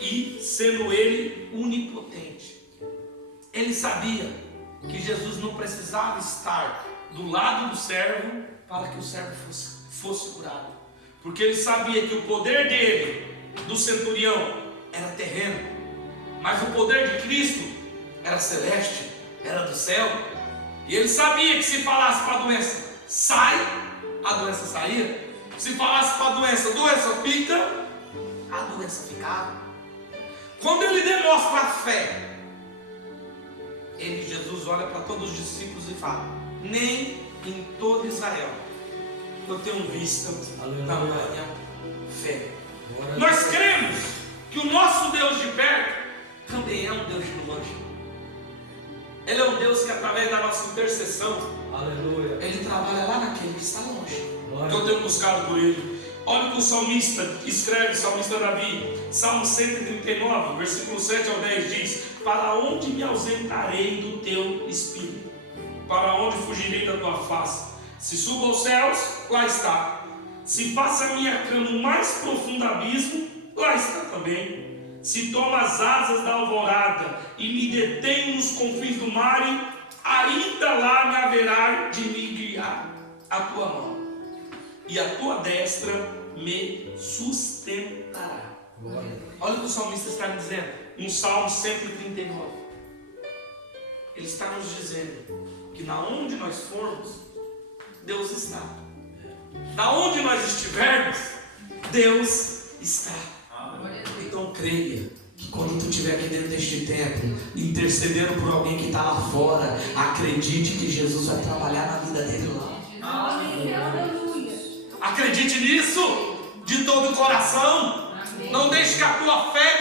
e sendo ele onipotente. Ele sabia que Jesus não precisava estar do lado do servo para que o servo fosse curado, porque ele sabia que o poder dele, do centurião, era terreno, mas o poder de Cristo era celeste, era do céu. E ele sabia que se falasse para a doença sai, a doença saía. Se falasse para a doença fica, a doença ficava. Quando ele demonstra a fé, Jesus olha para todos os discípulos e fala: nem em todo Israel eu tenho visto tamanha fé. Nós cremos que o nosso Deus de perto também é um Deus de longe. Ele é um Deus que, através da nossa intercessão, Aleluia. Ele trabalha lá naquele que está longe. Glória. Que eu tenho buscado por Ele. Olha o que o salmista escreve, o salmista Davi, Salmo 139, versículo 7 ao 10 diz: para onde me ausentarei do teu espírito? Para onde fugirei da tua face? Se subo aos céus, lá está. Se faça a minha cama no mais profundo abismo, lá está também. Se tomo as asas da alvorada e me detenho nos confins do mar, ainda lá me haverá de me guiar a tua mão, e a tua destra me sustentará. Glória. Olha o que o salmista está me dizendo no Salmo 139. Ele está nos dizendo que na onde nós formos, Deus está. Da onde nós estivermos, Deus está. Então creia que quando tu estiver aqui dentro deste templo, intercedendo por alguém que está lá fora, acredite que Jesus vai trabalhar na vida dele lá. Aleluia. Acredite nisso de todo o coração. Não deixe que a tua fé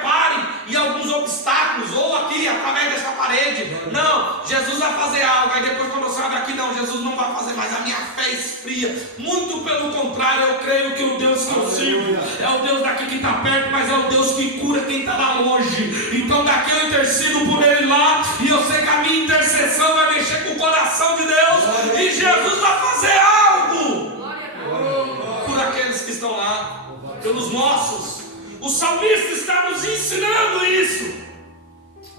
pare em alguns obstáculos, ou aqui através dessa parede. Não, Jesus vai fazer algo, aí depois quando eu saio daqui, não, Jesus não vai fazer mais, a minha fé esfria. Muito pelo contrário, eu creio que o Deus que eu sirvo é o Deus daqui que está perto, mas é o Deus que cura quem está lá longe. Então daqui eu intercedo por ele lá, e eu sei que a minha intercessão vai mexer com o coração de Deus, e Jesus vai fazer algo por aqueles que estão lá, pelos nossos. O salmista está nos ensinando isso.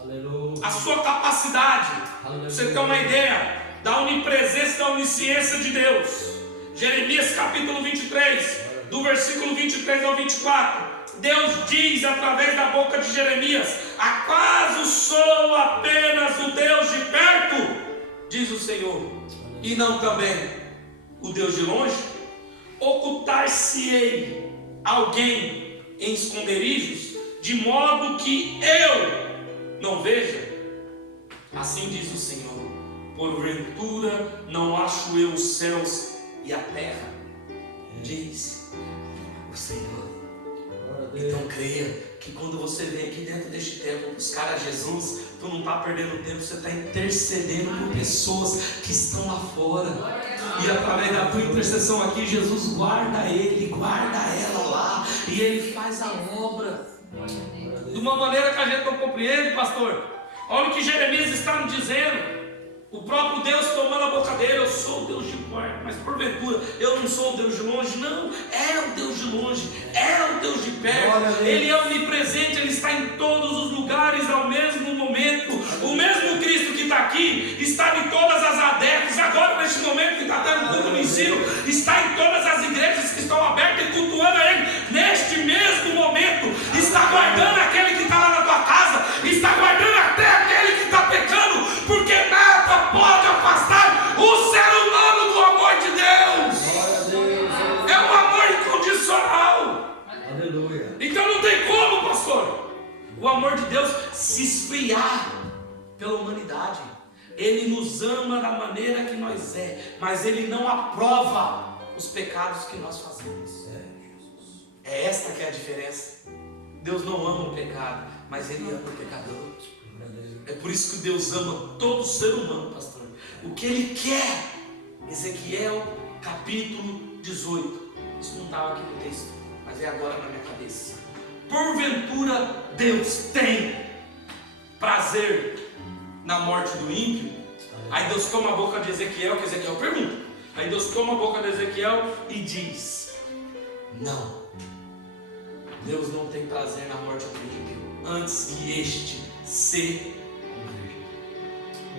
Aleluia. A sua capacidade. Aleluia. Você tem uma ideia da onipresença e da onisciência de Deus. Jeremias capítulo 23, do versículo 23 ao 24. Deus diz através da boca de Jeremias: acaso sou apenas o Deus de perto? Diz o Senhor, e não também o Deus de longe? Ocultar-se-ei alguém em esconderijos, de modo que eu não veja? Assim diz o Senhor: porventura não acho eu os céus e a terra? Diz o Senhor. Então creia que quando você vem aqui dentro deste templo buscar a Jesus, tu não está perdendo tempo, você está intercedendo por pessoas que estão lá fora. E através da tua intercessão aqui, Jesus guarda ele, guarda ela lá, e ele faz a obra de uma maneira que a gente não compreende, pastor. Olha o que Jeremias está nos dizendo. O próprio Deus tomando a boca dele: eu sou o Deus de perto, mas porventura eu não sou o Deus de longe. Não, é o Deus de longe, é o Deus de perto. Ele é onipresente, ele está em todos os lugares ao mesmo momento. O mesmo Cristo que está aqui está em todas as adeptas. Agora, neste momento que está dando culto no ensino, está em todas as igrejas que estão abertas e cultuando a ele. Neste mesmo momento, está guardando aquele que está lá na tua casa, está guardando até aquele que está pecando, porque nada pode afastar o ser humano do amor de Deus. É um amor incondicional. Aleluia. Então não tem como, pastor, o amor de Deus se esfriar pela humanidade. Ele nos ama da maneira que nós mas ele não aprova os pecados que nós fazemos. É esta que é a diferença. Deus não ama o pecado, mas ele ama o pecador. É por isso que Deus ama todo ser humano, pastor. O que ele quer, Ezequiel capítulo 18. Isso não estava aqui no texto, mas é agora na minha cabeça. Porventura Deus tem prazer na morte do ímpio? Aí Deus toma a boca de Ezequiel, que Ezequiel pergunta. Aí Deus toma a boca de Ezequiel e diz: não, Deus não tem prazer na morte do ímpio, antes que este se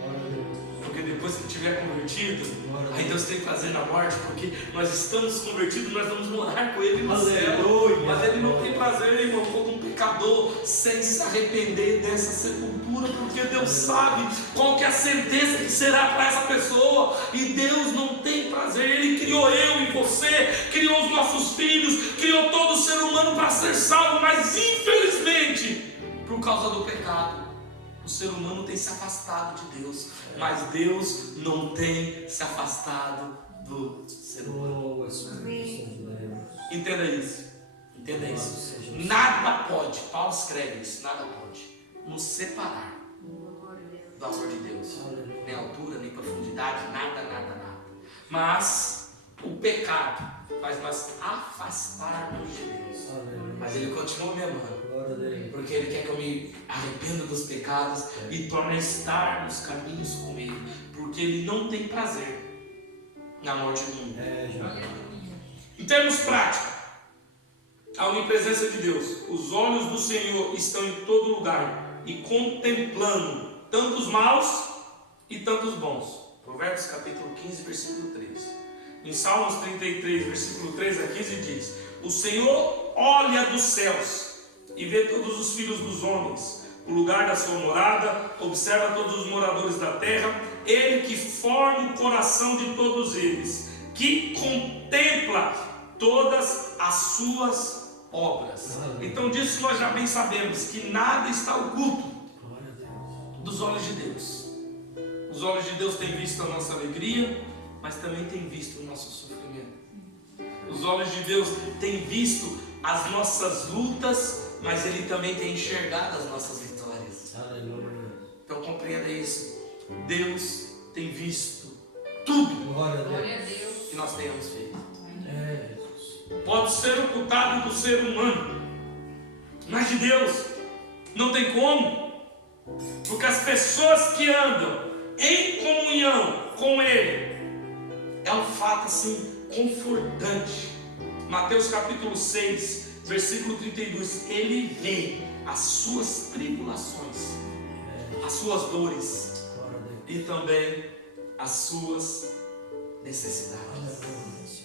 converta. Porque depois que tiver convertido, aí Deus tem prazer na morte, porque nós estamos convertidos, nós vamos morar com Ele no céu. Mas Ele não tem prazer, irmão, como um pecador sem se arrepender dessa sepultura, porque Deus sabe qual que é a sentença que será para essa pessoa. E Deus não tem prazer. Ele criou eu e você, criou os nossos filhos, criou todo ser humano para ser salvo, mas infelizmente, por causa do pecado, o ser humano tem se afastado de Deus, mas Deus não tem se afastado do ser humano. Entenda isso. Entenda isso. Nada pode, Paulo escreve isso, nada pode nos separar do amor de Deus. Nem altura, nem profundidade, nada. Mas o pecado faz nós afastarmos de Deus. Mas Ele continua me amando, porque Ele quer que eu me arrependa dos pecados e torne a estar nos caminhos com Ele, porque Ele não tem prazer na morte do mundo. Em termos práticos, a onipresença de Deus: os olhos do Senhor estão em todo lugar e contemplando tanto os maus e tanto os bons. Provérbios capítulo 15, versículo 13. Em Salmos 33, versículo 3 a 15 diz: o Senhor olha dos céus e vê todos os filhos dos homens, o lugar da sua morada, observa todos os moradores da terra. Ele que forma o coração de todos eles, que contempla todas as suas obras. Então disso nós já bem sabemos que nada está oculto dos olhos de Deus. Os olhos de Deus têm visto a nossa alegria, mas também têm visto o nosso sofrimento. Os olhos de Deus têm visto as nossas lutas, mas Ele também tem enxergado as nossas vitórias. Então compreenda isso. Deus tem visto tudo que nós tenhamos feito. Pode ser ocultado do ser humano, mas de Deus não tem como, porque as pessoas que andam em comunhão com Ele é um fato assim confortante. Mateus capítulo 6, versículo 32, Ele vê as suas tribulações, as suas dores e também as suas necessidades.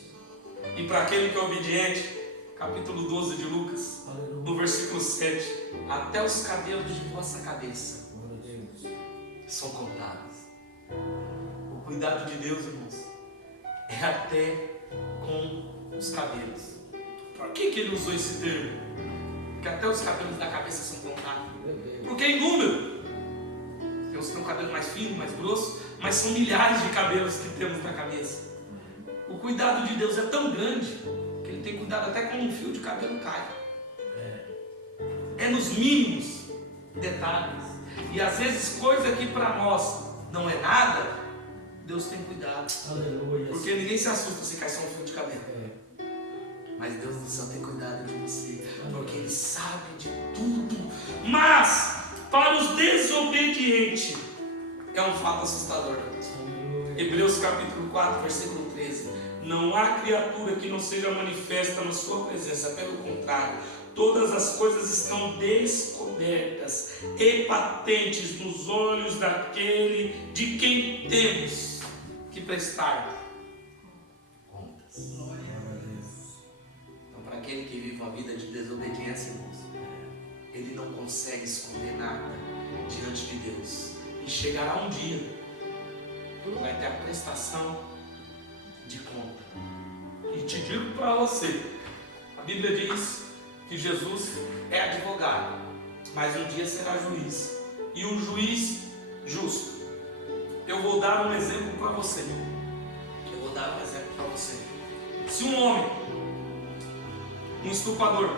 E para aquele que é obediente, capítulo 12 de Lucas, no versículo 7, até os cabelos de vossa cabeça são contados. O cuidado de Deus, irmãos, é até com os cabelos. Por que Ele usou esse termo? que até os cabelos da cabeça são contados. Meu Deus. Porque é inúmero. Tem uns que têm um cabelo mais fino, mais grosso, mas são milhares de cabelos que temos na cabeça. O cuidado de Deus é tão grande que Ele tem cuidado até quando um fio de cabelo cai. É nos mínimos detalhes. E às vezes coisa que para nós não é nada, Deus tem cuidado. Aleluia. Porque ninguém se assusta se cai só um fio de cabelo. É. Mas Deus do céu tem cuidado de você, porque Ele sabe de tudo. Mas, para os desobedientes, é um fato assustador. Aleluia. Hebreus capítulo 4, versículo 13. Não há criatura que não seja manifesta na sua presença, pelo contrário, todas as coisas estão descobertas e patentes nos olhos daquele de quem temos que prestar contas. Glória a Deus. Então, para aquele que vive uma vida de desobediência, irmãos, ele não consegue esconder nada diante de Deus. E chegará um dia, vai ter a prestação de conta. E te digo para você, a Bíblia diz que Jesus é advogado, mas um dia será juiz. E um juiz justo. Eu vou dar um exemplo para você. Se um homem, um estuprador,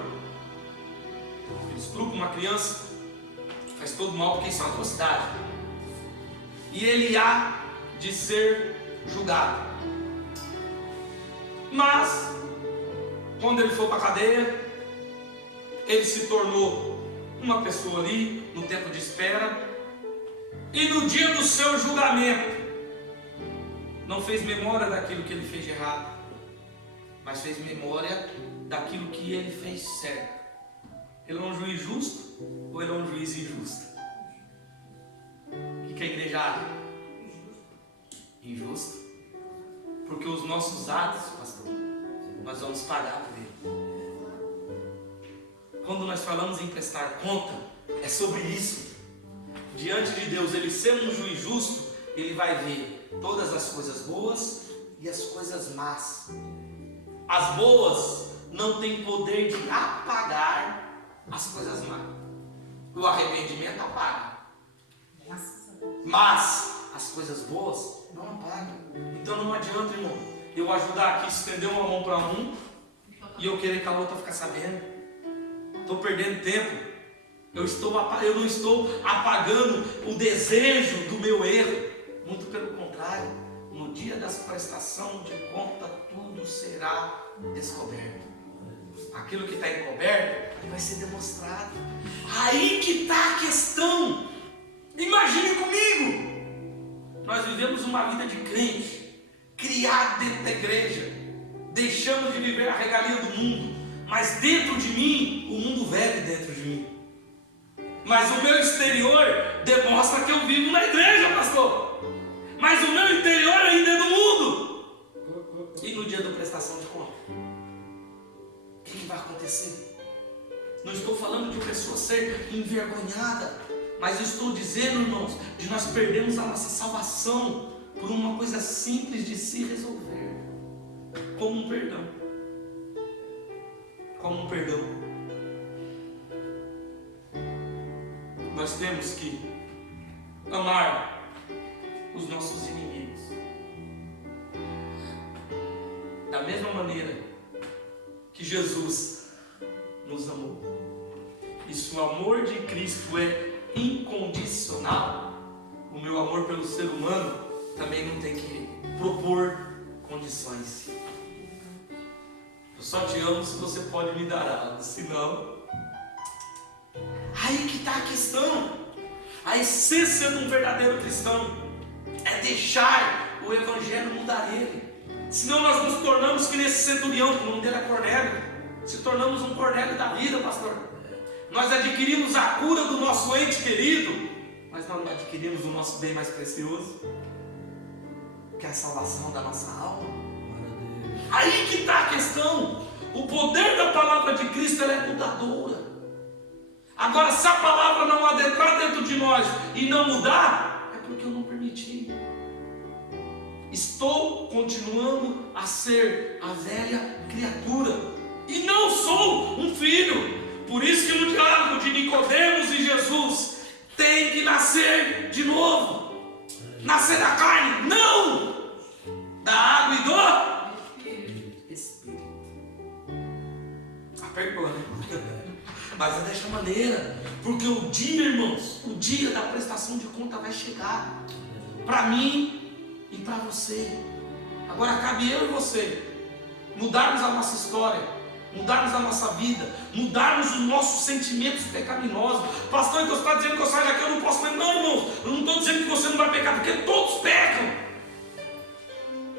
ele estupra uma criança, faz todo mal porque isso é uma atrocidade, e ele há de ser julgado. Mas, quando ele for para a cadeia, ele se tornou uma pessoa ali, no tempo de espera, e no dia do seu julgamento, não fez memória daquilo que ele fez de errado, mas fez memória daquilo que ele fez certo. Ele é um juiz justo ou ele é um juiz injusto? O que a igreja acha? Injusto. Porque os nossos atos, pastor, nós vamos pagar por ele. Quando nós falamos em prestar conta, é sobre isso. Diante de Deus, ele sendo um juiz justo, ele vai ver todas as coisas boas e as coisas más. As boas não têm poder de apagar as coisas más. O arrependimento apaga. Mas as coisas boas não apagam. Então não adianta, irmão, eu ajudar aqui, estender uma mão para um e eu querer que a outra fique sabendo. Estou perdendo tempo. Eu não estou apagando o desejo do meu erro. Muito pelo contrário, no dia da prestação de conta, tudo será descoberto. Aquilo que está encoberto vai ser demonstrado. Aí que está a questão. Imagine comigo. Nós vivemos uma vida de crente, criado dentro da igreja. Deixamos de viver a regalia do mundo. Mas dentro de mim, o mundo vive dentro de mim. Mas o meu exterior demonstra que eu vivo na igreja, pastor. Mas o meu interior ainda é do mundo. E no dia da prestação de conta, o que vai acontecer? Não estou falando de pessoa ser envergonhada, mas eu estou dizendo, irmãos, de nós perdermos a nossa salvação por uma coisa simples de se resolver, como um perdão. Como um perdão. Nós temos que amar os nossos inimigos da mesma maneira que Jesus nos amou. E se o amor de Cristo é incondicional, o meu amor pelo ser humano também não tem que propor condições. Eu só te amo se você pode me dar algo, senão... Aí que está a questão. A essência de um verdadeiro cristão é deixar o evangelho mudar ele. Senão nós nos tornamos que nesse centurião, que o nome dele é Cornélio, se tornamos um Cornélio da vida, pastor. Nós adquirimos a cura do nosso ente querido, mas nós não adquirimos o nosso bem mais precioso, que é a salvação da nossa alma. Aí que está a questão. O poder da palavra de Cristo, ela é mudadora. Agora, se a palavra não adentrar dentro de nós e não mudar, é porque eu não permiti. Estou continuando a ser a velha criatura e não sou um filho. Por isso que no diálogo de Nicodemos e Jesus tem que nascer de novo. Nascer da carne, não! Da água e do Espírito. Perdoa, né? Mas é desta maneira, porque o dia, irmãos, o dia da prestação de conta vai chegar para mim e para você. Agora cabe eu e você mudarmos a nossa história, mudarmos a nossa vida, mudarmos os nossos sentimentos pecaminosos. Pastor, então você está dizendo que eu saio daqui, eu não posso mais. Não, irmãos, eu não estou dizendo que você não vai pecar, porque todos pecam.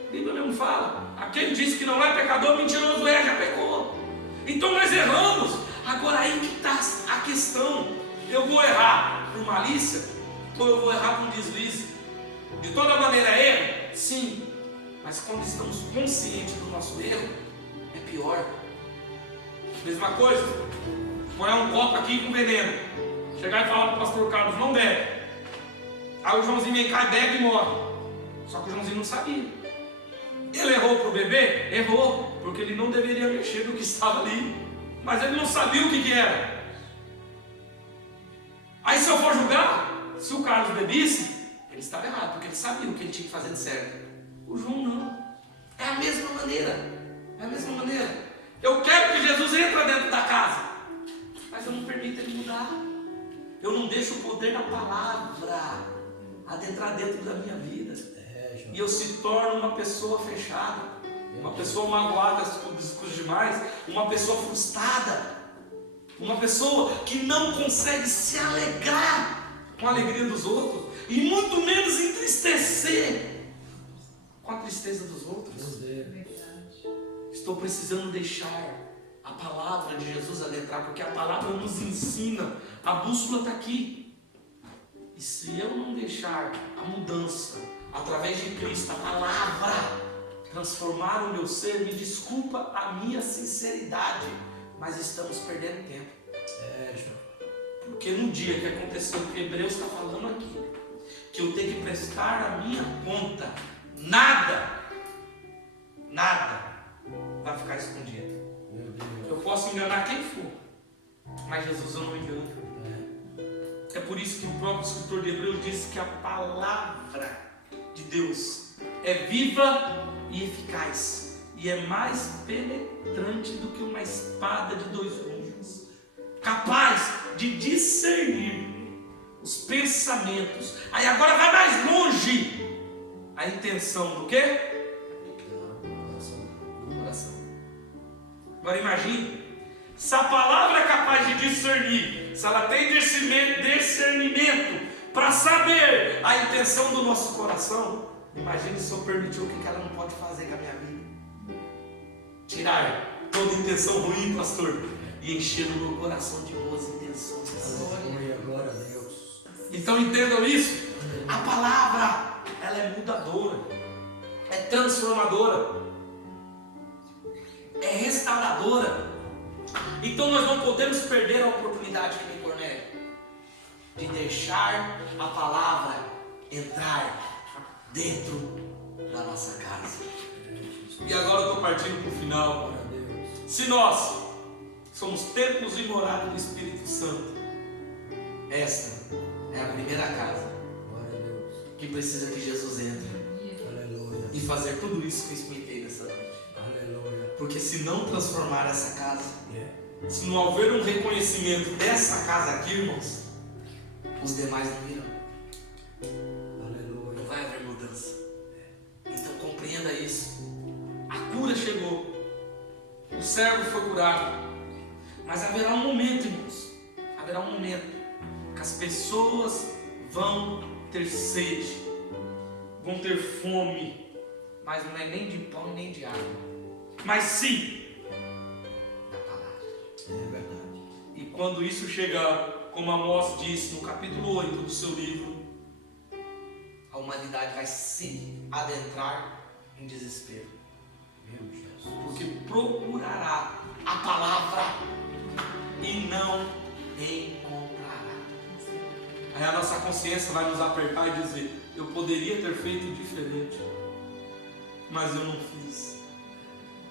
A Bíblia mesmo fala: aquele diz que não é pecador, mentiroso é, já pecou. Então nós erramos. Agora aí que está a questão: eu vou errar por malícia ou eu vou errar por deslize? De toda maneira é erro? Sim. Mas quando estamos conscientes do nosso erro, é pior. Mesma coisa, põe um copo aqui com veneno, chegar e falar para o pastor Carlos: não bebe. Aí o Joãozinho vem cá, bebe e morre. Só que o Joãozinho não sabia. Ele errou para o bebê? Errou, porque ele não deveria mexer no que estava ali, mas ele não sabia o que era. Aí se eu for julgar, se o Carlos bebisse, ele estava errado, porque ele sabia o que ele tinha que fazer de certo. O João não. É a mesma maneira. É a mesma maneira. Eu quero que Jesus entre dentro da casa, mas eu não permito ele mudar. Eu não deixo o poder da palavra adentrar dentro da minha vida. E eu se torno uma pessoa fechada, uma pessoa magoada com os demais, uma pessoa frustrada, uma pessoa que não consegue se alegrar com a alegria dos outros, e muito menos entristecer com a tristeza dos outros. Estou precisando deixar a palavra de Jesus adentrar, porque a palavra nos ensina, a bússola está aqui. E se eu não deixar a mudança através de Cristo, a palavra transformar o meu ser, me desculpa a minha sinceridade, mas estamos perdendo tempo. Porque no dia que aconteceu o que Hebreus está falando aqui, que eu tenho que prestar a minha conta, nada vai ficar escondido. Eu posso enganar quem for, mas Jesus eu não engano. É por isso que o próprio escritor de Hebreus disse que a palavra de Deus é viva e eficaz, e é mais penetrante do que uma espada de 2 gumes, capaz de discernir os pensamentos. Aí agora vai mais longe, a intenção do quê? Do coração. Agora imagine, se a palavra é capaz de discernir, se ela tem discernimento para saber a intenção do nosso coração, imagine se eu permitir o que ela não pode fazer com a minha vida. Tirar toda intenção ruim, pastor, e encher o meu coração de boas intenções. Glória a Deus. Então entendam isso. A palavra, ela é mudadora, é transformadora, é restauradora. Então nós não podemos perder a oportunidade que me Cornélio, de deixar a palavra entrar dentro da nossa casa. E agora eu estou partindo para o final. Se nós somos templos e morada do Espírito Santo, esta é a primeira casa que precisa que Jesus entre e fazer tudo isso que eu expliquei nessa noite. Porque se não transformar essa casa, se não houver um reconhecimento dessa casa aqui, irmãos, os demais não virão. Não vai haver mudança. Então compreenda isso. A cura chegou, o servo foi curado, mas haverá um momento, irmãos, haverá um momento que as pessoas vão ter sede, vão ter fome, mas não é nem de pão e nem de água, mas sim da palavra. É verdade. E quando isso chegar, como Amós disse no capítulo 8 do seu livro, a humanidade vai se adentrar em desespero, porque procurará a palavra e não encontrará. Aí a nossa consciência vai nos apertar e dizer: eu poderia ter feito diferente, mas eu não fiz.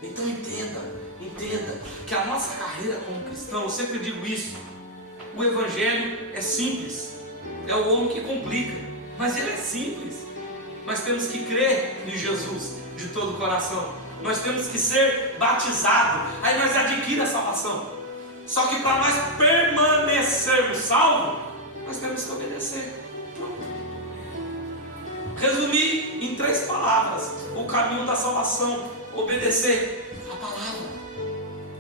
Então entenda, Entenda que a nossa carreira como cristão, eu sempre digo isso, o evangelho é simples, é o homem que complica, mas ele é simples. Nós temos que crer em Jesus de todo o coração, nós temos que ser batizados, aí nós adquirimos a salvação. Só que para nós permanecermos salvos, nós temos que obedecer. Pronto. Resumir em 3 palavras o caminho da salvação: obedecer a palavra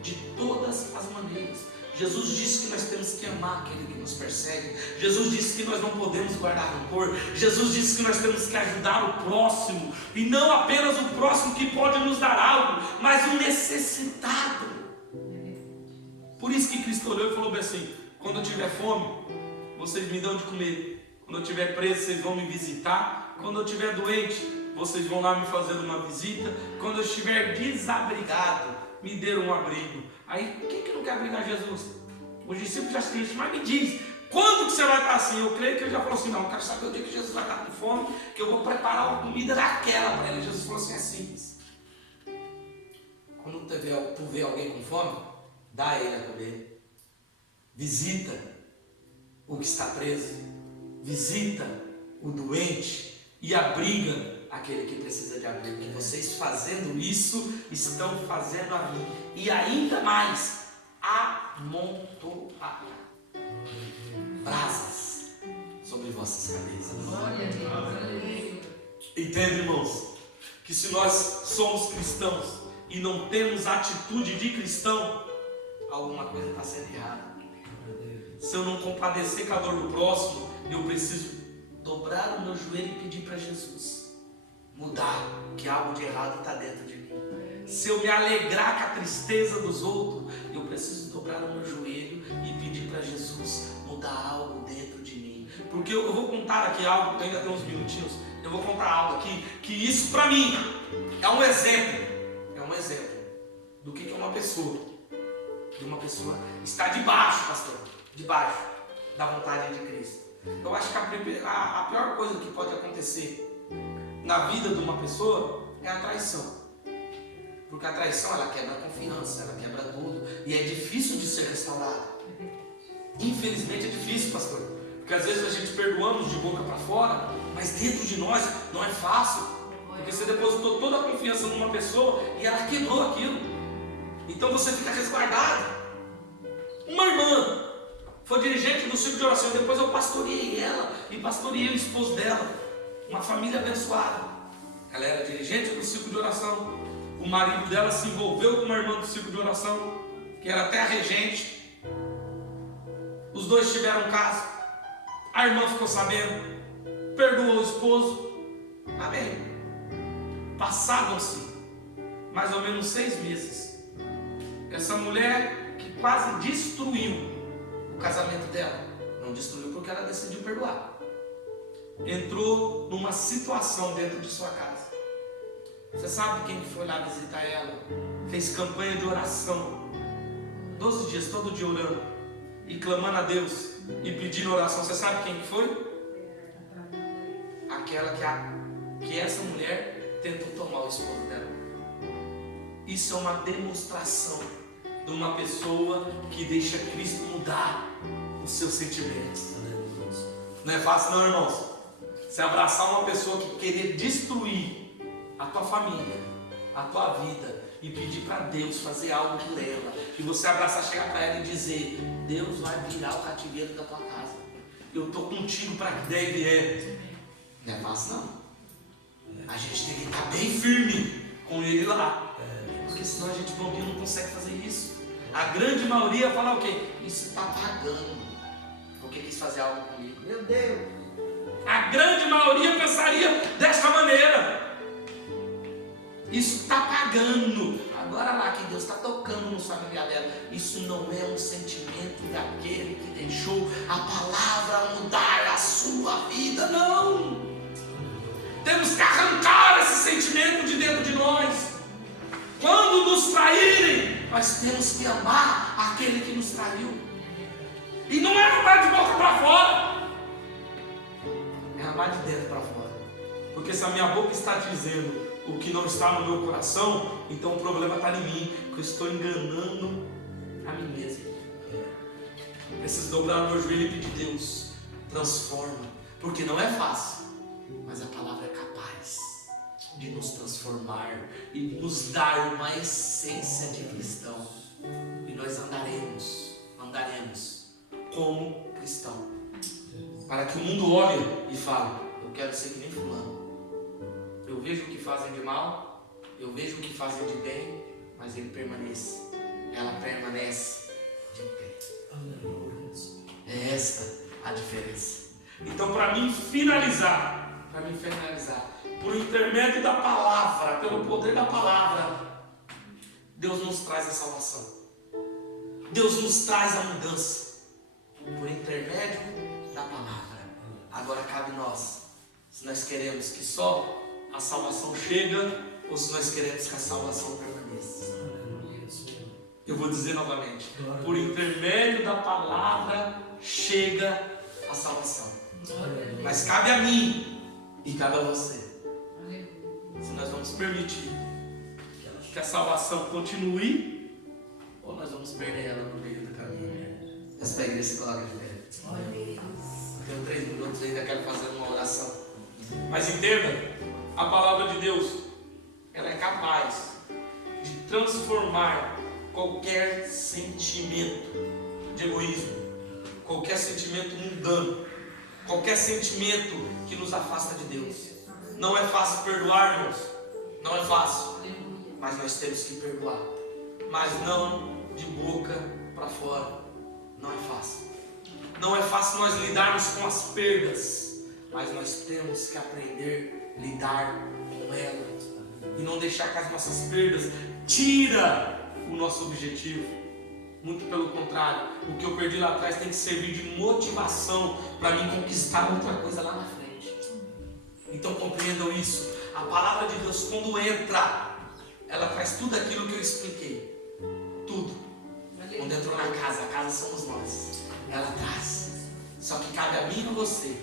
de todas as maneiras. Jesus disse que nós temos que amar aquele que nos persegue. Jesus disse que nós não podemos guardar rancor. Jesus disse que nós temos que ajudar o próximo, e não apenas o próximo que pode nos dar algo, mas o necessitado. Por isso que Cristo olhou e falou bem assim: quando eu tiver fome, vocês me dão de comer. Quando eu estiver preso, vocês vão me visitar. Quando eu estiver doente, vocês vão lá me fazer uma visita. Quando eu estiver desabrigado, me dê um abrigo. Aí, quem que não quer abrigar Jesus? Os discípulos já se dizem: mas me diz, quando que você vai estar assim? Eu creio que ele já falou assim: não, eu quero saber o dia que Jesus vai estar com fome, que eu vou preparar uma comida daquela para ele. Jesus falou assim: é simples. Quando tu vê alguém com fome, dá a ele a comer. Visita o que está preso, visita o doente e abriga aquele que precisa de abrigo. Que vocês fazendo isso estão fazendo a mim, e ainda mais amontoar brasas sobre vossas cabeças. Glória a Deus. Aleluia. Entende, irmãos, que se nós somos cristãos e não temos atitude de cristão, alguma coisa está sendo errada. Se eu não compadecer com a dor do próximo, eu preciso dobrar o meu joelho e pedir para Jesus mudar, que algo de errado está dentro de mim. Se eu me alegrar com a tristeza dos outros, eu preciso dobrar o meu joelho e pedir para Jesus mudar algo dentro de mim. Porque eu vou contar aqui algo, que ainda tem uns minutinhos, eu vou contar algo aqui, que isso para mim é um exemplo do que é uma pessoa, de uma pessoa estar debaixo, pastor, debaixo da vontade de Cristo. Eu acho que a pior coisa que pode acontecer na vida de uma pessoa é a traição. Porque a traição, ela quebra a confiança, ela quebra tudo, e é difícil de ser restaurada. Infelizmente é difícil, pastor, porque às vezes a gente perdoamos de boca para fora, mas dentro de nós não é fácil, porque você depositou toda a confiança numa pessoa e ela quebrou aquilo, então você fica resguardado. Uma irmã foi dirigente do ciclo de oração, depois eu pastoreei ela e pastoreei o esposo dela, uma família abençoada. Ela era dirigente do ciclo de oração, o marido dela se envolveu com uma irmã do ciclo de oração, que era até a regente. Os dois tiveram um caso, a irmã ficou sabendo, perdoou o esposo, amém. Passaram-se mais ou menos 6 meses. Essa mulher que quase destruiu o casamento dela, não destruiu porque ela decidiu perdoar, entrou numa situação dentro de sua casa. Você sabe quem foi lá visitar ela? Fez campanha de oração, 12 dias, todo dia orando e clamando a Deus e pedindo oração. Você sabe quem que foi? Aquela que essa mulher tentou tomar o esposo dela. Isso é uma demonstração de uma pessoa que deixa Cristo mudar os seus sentimentos. Não é fácil não, irmãos. Você abraçar uma pessoa que querer destruir a tua família, a tua vida, e pedir para Deus fazer algo por ela, e você abraçar, chegar para ela e dizer: Deus vai virar o cativeiro da tua casa, eu estou contigo para que der e vier. Não é fácil não. A gente tem que estar bem firme com ele lá, porque senão a gente bobinho não consegue fazer isso. A grande maioria fala o quê? Isso está pagando, porque quis fazer algo comigo. Meu Deus! A grande maioria pensaria desta maneira. Isso está pagando. Agora lá que Deus está tocando no familiar dela. Isso não é um sentimento daquele que deixou a palavra mudar a sua vida, não. Temos que arrancar esse sentimento de dentro de nós. Quando nos traírem, nós temos que amar aquele que nos traiu. E não é amar de boca para fora, é amar de dentro para fora. Porque se a minha boca está dizendo o que não está no meu coração, então o problema está em mim, que eu estou enganando a mim mesmo. Preciso dobrar o meu joelho e pedir: Deus, transforma, porque não é fácil, mas a palavra é capaz de nos transformar e nos dar uma essência de cristão, e nós andaremos como cristão, para que o mundo olhe e fale: eu quero ser que nem fulano. Eu vejo o que fazem de mal, eu vejo o que fazem de bem, mas ele permanece, ela permanece de pé. É esta a diferença. Então, para mim finalizar, por intermédio da palavra, pelo poder da palavra, Deus nos traz a salvação, Deus nos traz a mudança, por intermédio da palavra. Agora cabe nós, se nós queremos que só a salvação chega, ou se nós queremos que a salvação permaneça. Eu vou dizer novamente: por intermédio da palavra chega a salvação, mas cabe a mim e cabe a você, se nós vamos permitir que a salvação continue, ou nós vamos perder ela no meio do caminho. Essa igreja se coloca de pé. Tenho 3 minutos ainda, quero fazer uma oração. Mas entenda, a palavra de Deus, ela é capaz de transformar qualquer sentimento de egoísmo, qualquer sentimento mundano, qualquer sentimento que nos afasta de Deus. Não é fácil perdoar, irmãos, não é fácil, mas nós temos que perdoar, mas não de boca para fora. Não é fácil. Não é fácil nós lidarmos com as perdas, mas nós temos que aprender a lidar com elas e não deixar que as nossas perdas tira o nosso objetivo. Muito pelo contrário, o que eu perdi lá atrás tem que servir de motivação para mim conquistar outra coisa lá na frente. Então compreendam isso. A palavra de Deus, quando entra, ela traz tudo aquilo que eu expliquei. Tudo. Quando entrou na casa, a casa somos nós. Ela traz. Só que cabe a mim e a você,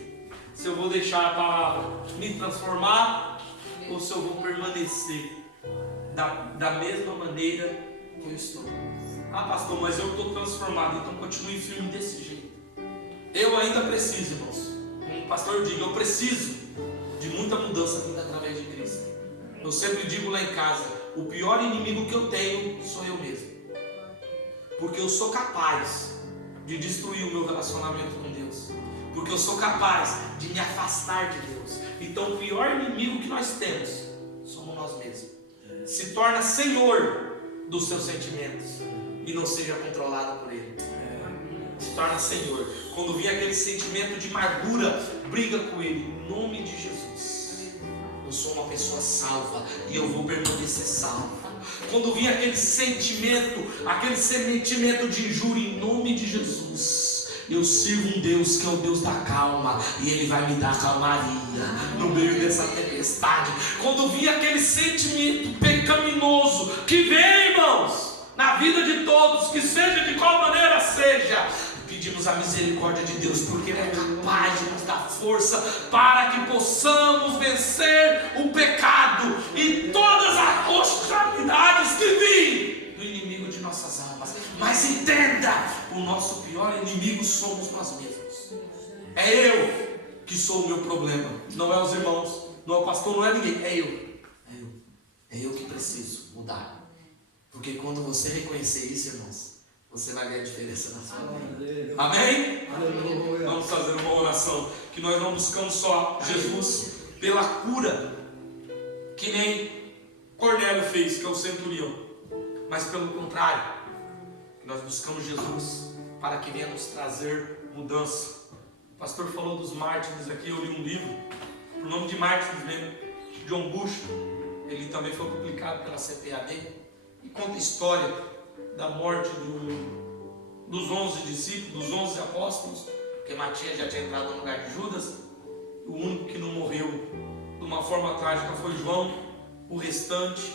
se eu vou deixar a palavra me transformar ou se eu vou permanecer da mesma maneira que eu estou. Ah, pastor, mas eu estou transformado, então continue firme desse jeito. Eu ainda preciso, irmãos. Como o pastor diga, eu preciso de muita mudança vinda através de Cristo. Eu sempre digo lá em casa: o pior inimigo que eu tenho sou eu mesmo, porque eu sou capaz de destruir o meu relacionamento com Deus, porque eu sou capaz de me afastar de Deus. Então o pior inimigo que nós temos somos nós mesmos. Se torna senhor dos seus sentimentos e não seja controlado por ele. Se torna senhor. Quando vier aquele sentimento de amargura, briga com ele em nome de Jesus. Eu sou uma pessoa salva e eu vou permanecer salvo. Quando vir aquele sentimento de injúria, em nome de Jesus, eu sirvo um Deus que é o Deus da calma, e Ele vai me dar calmaria no meio dessa tempestade. Quando vir aquele sentimento pecaminoso que vem, irmãos, na vida de todos, que seja de qual maneira seja, pedimos a misericórdia de Deus, porque Ele é capaz de nos dar força para que possamos vencer o pecado e todas as hostilidades que vêm do inimigo de nossas almas. Mas entenda, o nosso pior inimigo somos nós mesmos. É eu que sou o meu problema, não é os irmãos, não é o pastor, não é ninguém, é eu que preciso mudar. Porque quando você reconhecer isso, irmãos, você vai ver a diferença na sua vida. Amém? Aleluia. Vamos fazer uma oração, que nós não buscamos só Jesus pela cura, que nem Cornélio fez, que é o centurião, mas pelo contrário, que nós buscamos Jesus para que venha nos trazer mudança. O pastor falou dos mártires aqui, eu li um livro, o nome de mártires mesmo, John Bush, ele também foi publicado pela CPAD, e conta a história da morte dos 11 discípulos, dos 11 apóstolos, porque Matias já tinha entrado no lugar de Judas. O único que não morreu de uma forma trágica foi João. O restante,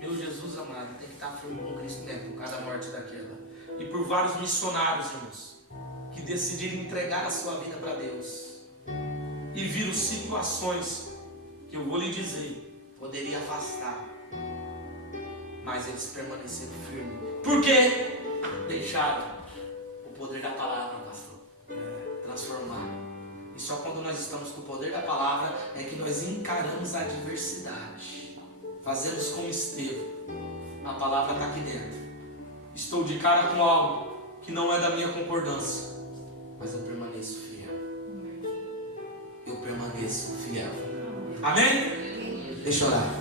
meu Jesus amado, tem que estar firme com Cristo mesmo, por cada morte daquela. E por vários missionários, irmãos, que decidiram entregar a sua vida para Deus e viram situações que eu vou lhe dizer, poderia afastar, mas eles permaneceram firmes. Por quê? Deixaram o poder da palavra, pastor, transformar. E só quando nós estamos com o poder da palavra é que nós encaramos a adversidade. Fazemos como Estevão. A palavra está aqui dentro. Estou de cara com algo que não é da minha concordância, mas eu permaneço fiel. Eu permaneço fiel. Amém? Deixa eu orar.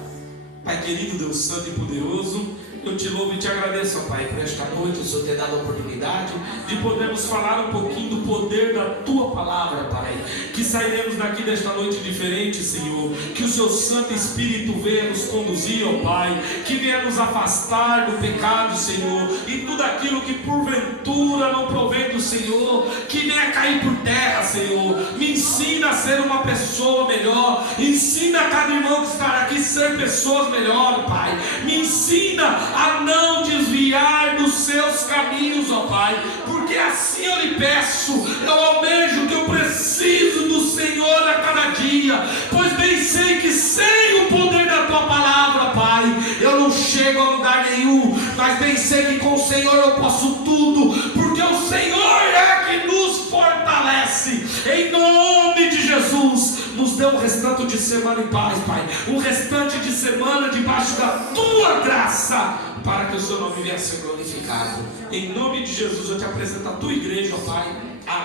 Pai querido, Deus santo e poderoso, eu te louvo e te agradeço, ó Pai, por esta noite, o Senhor ter dado a oportunidade de podermos falar um pouquinho do poder da Tua palavra, Pai. Que sairemos daqui desta noite diferente, Senhor. Que o Seu Santo Espírito venha nos conduzir, ó Pai. Que venha nos afastar do pecado, Senhor. E tudo aquilo que porventura não provém do Senhor, que venha cair por terra, Senhor. Me ensina a ser uma pessoa melhor. Ensina a cada irmão que está aqui a ser pessoas melhores, Pai. Me ensina a não desviar dos seus caminhos, ó Pai, porque assim eu lhe peço, eu almejo que eu preciso do Senhor a cada dia, pois bem sei que sem o poder da Tua palavra, Pai, eu não chego a lugar nenhum, mas bem sei que com o Senhor eu posso tudo, porque o Senhor é que nos fortalece. Em nome de Jesus, nos dê um restante de semana em paz, Pai, um restante de semana debaixo da Tua graça, para que o Seu nome venha a ser glorificado. Em nome de Jesus eu te apresento a Tua igreja, ó Pai. Amém.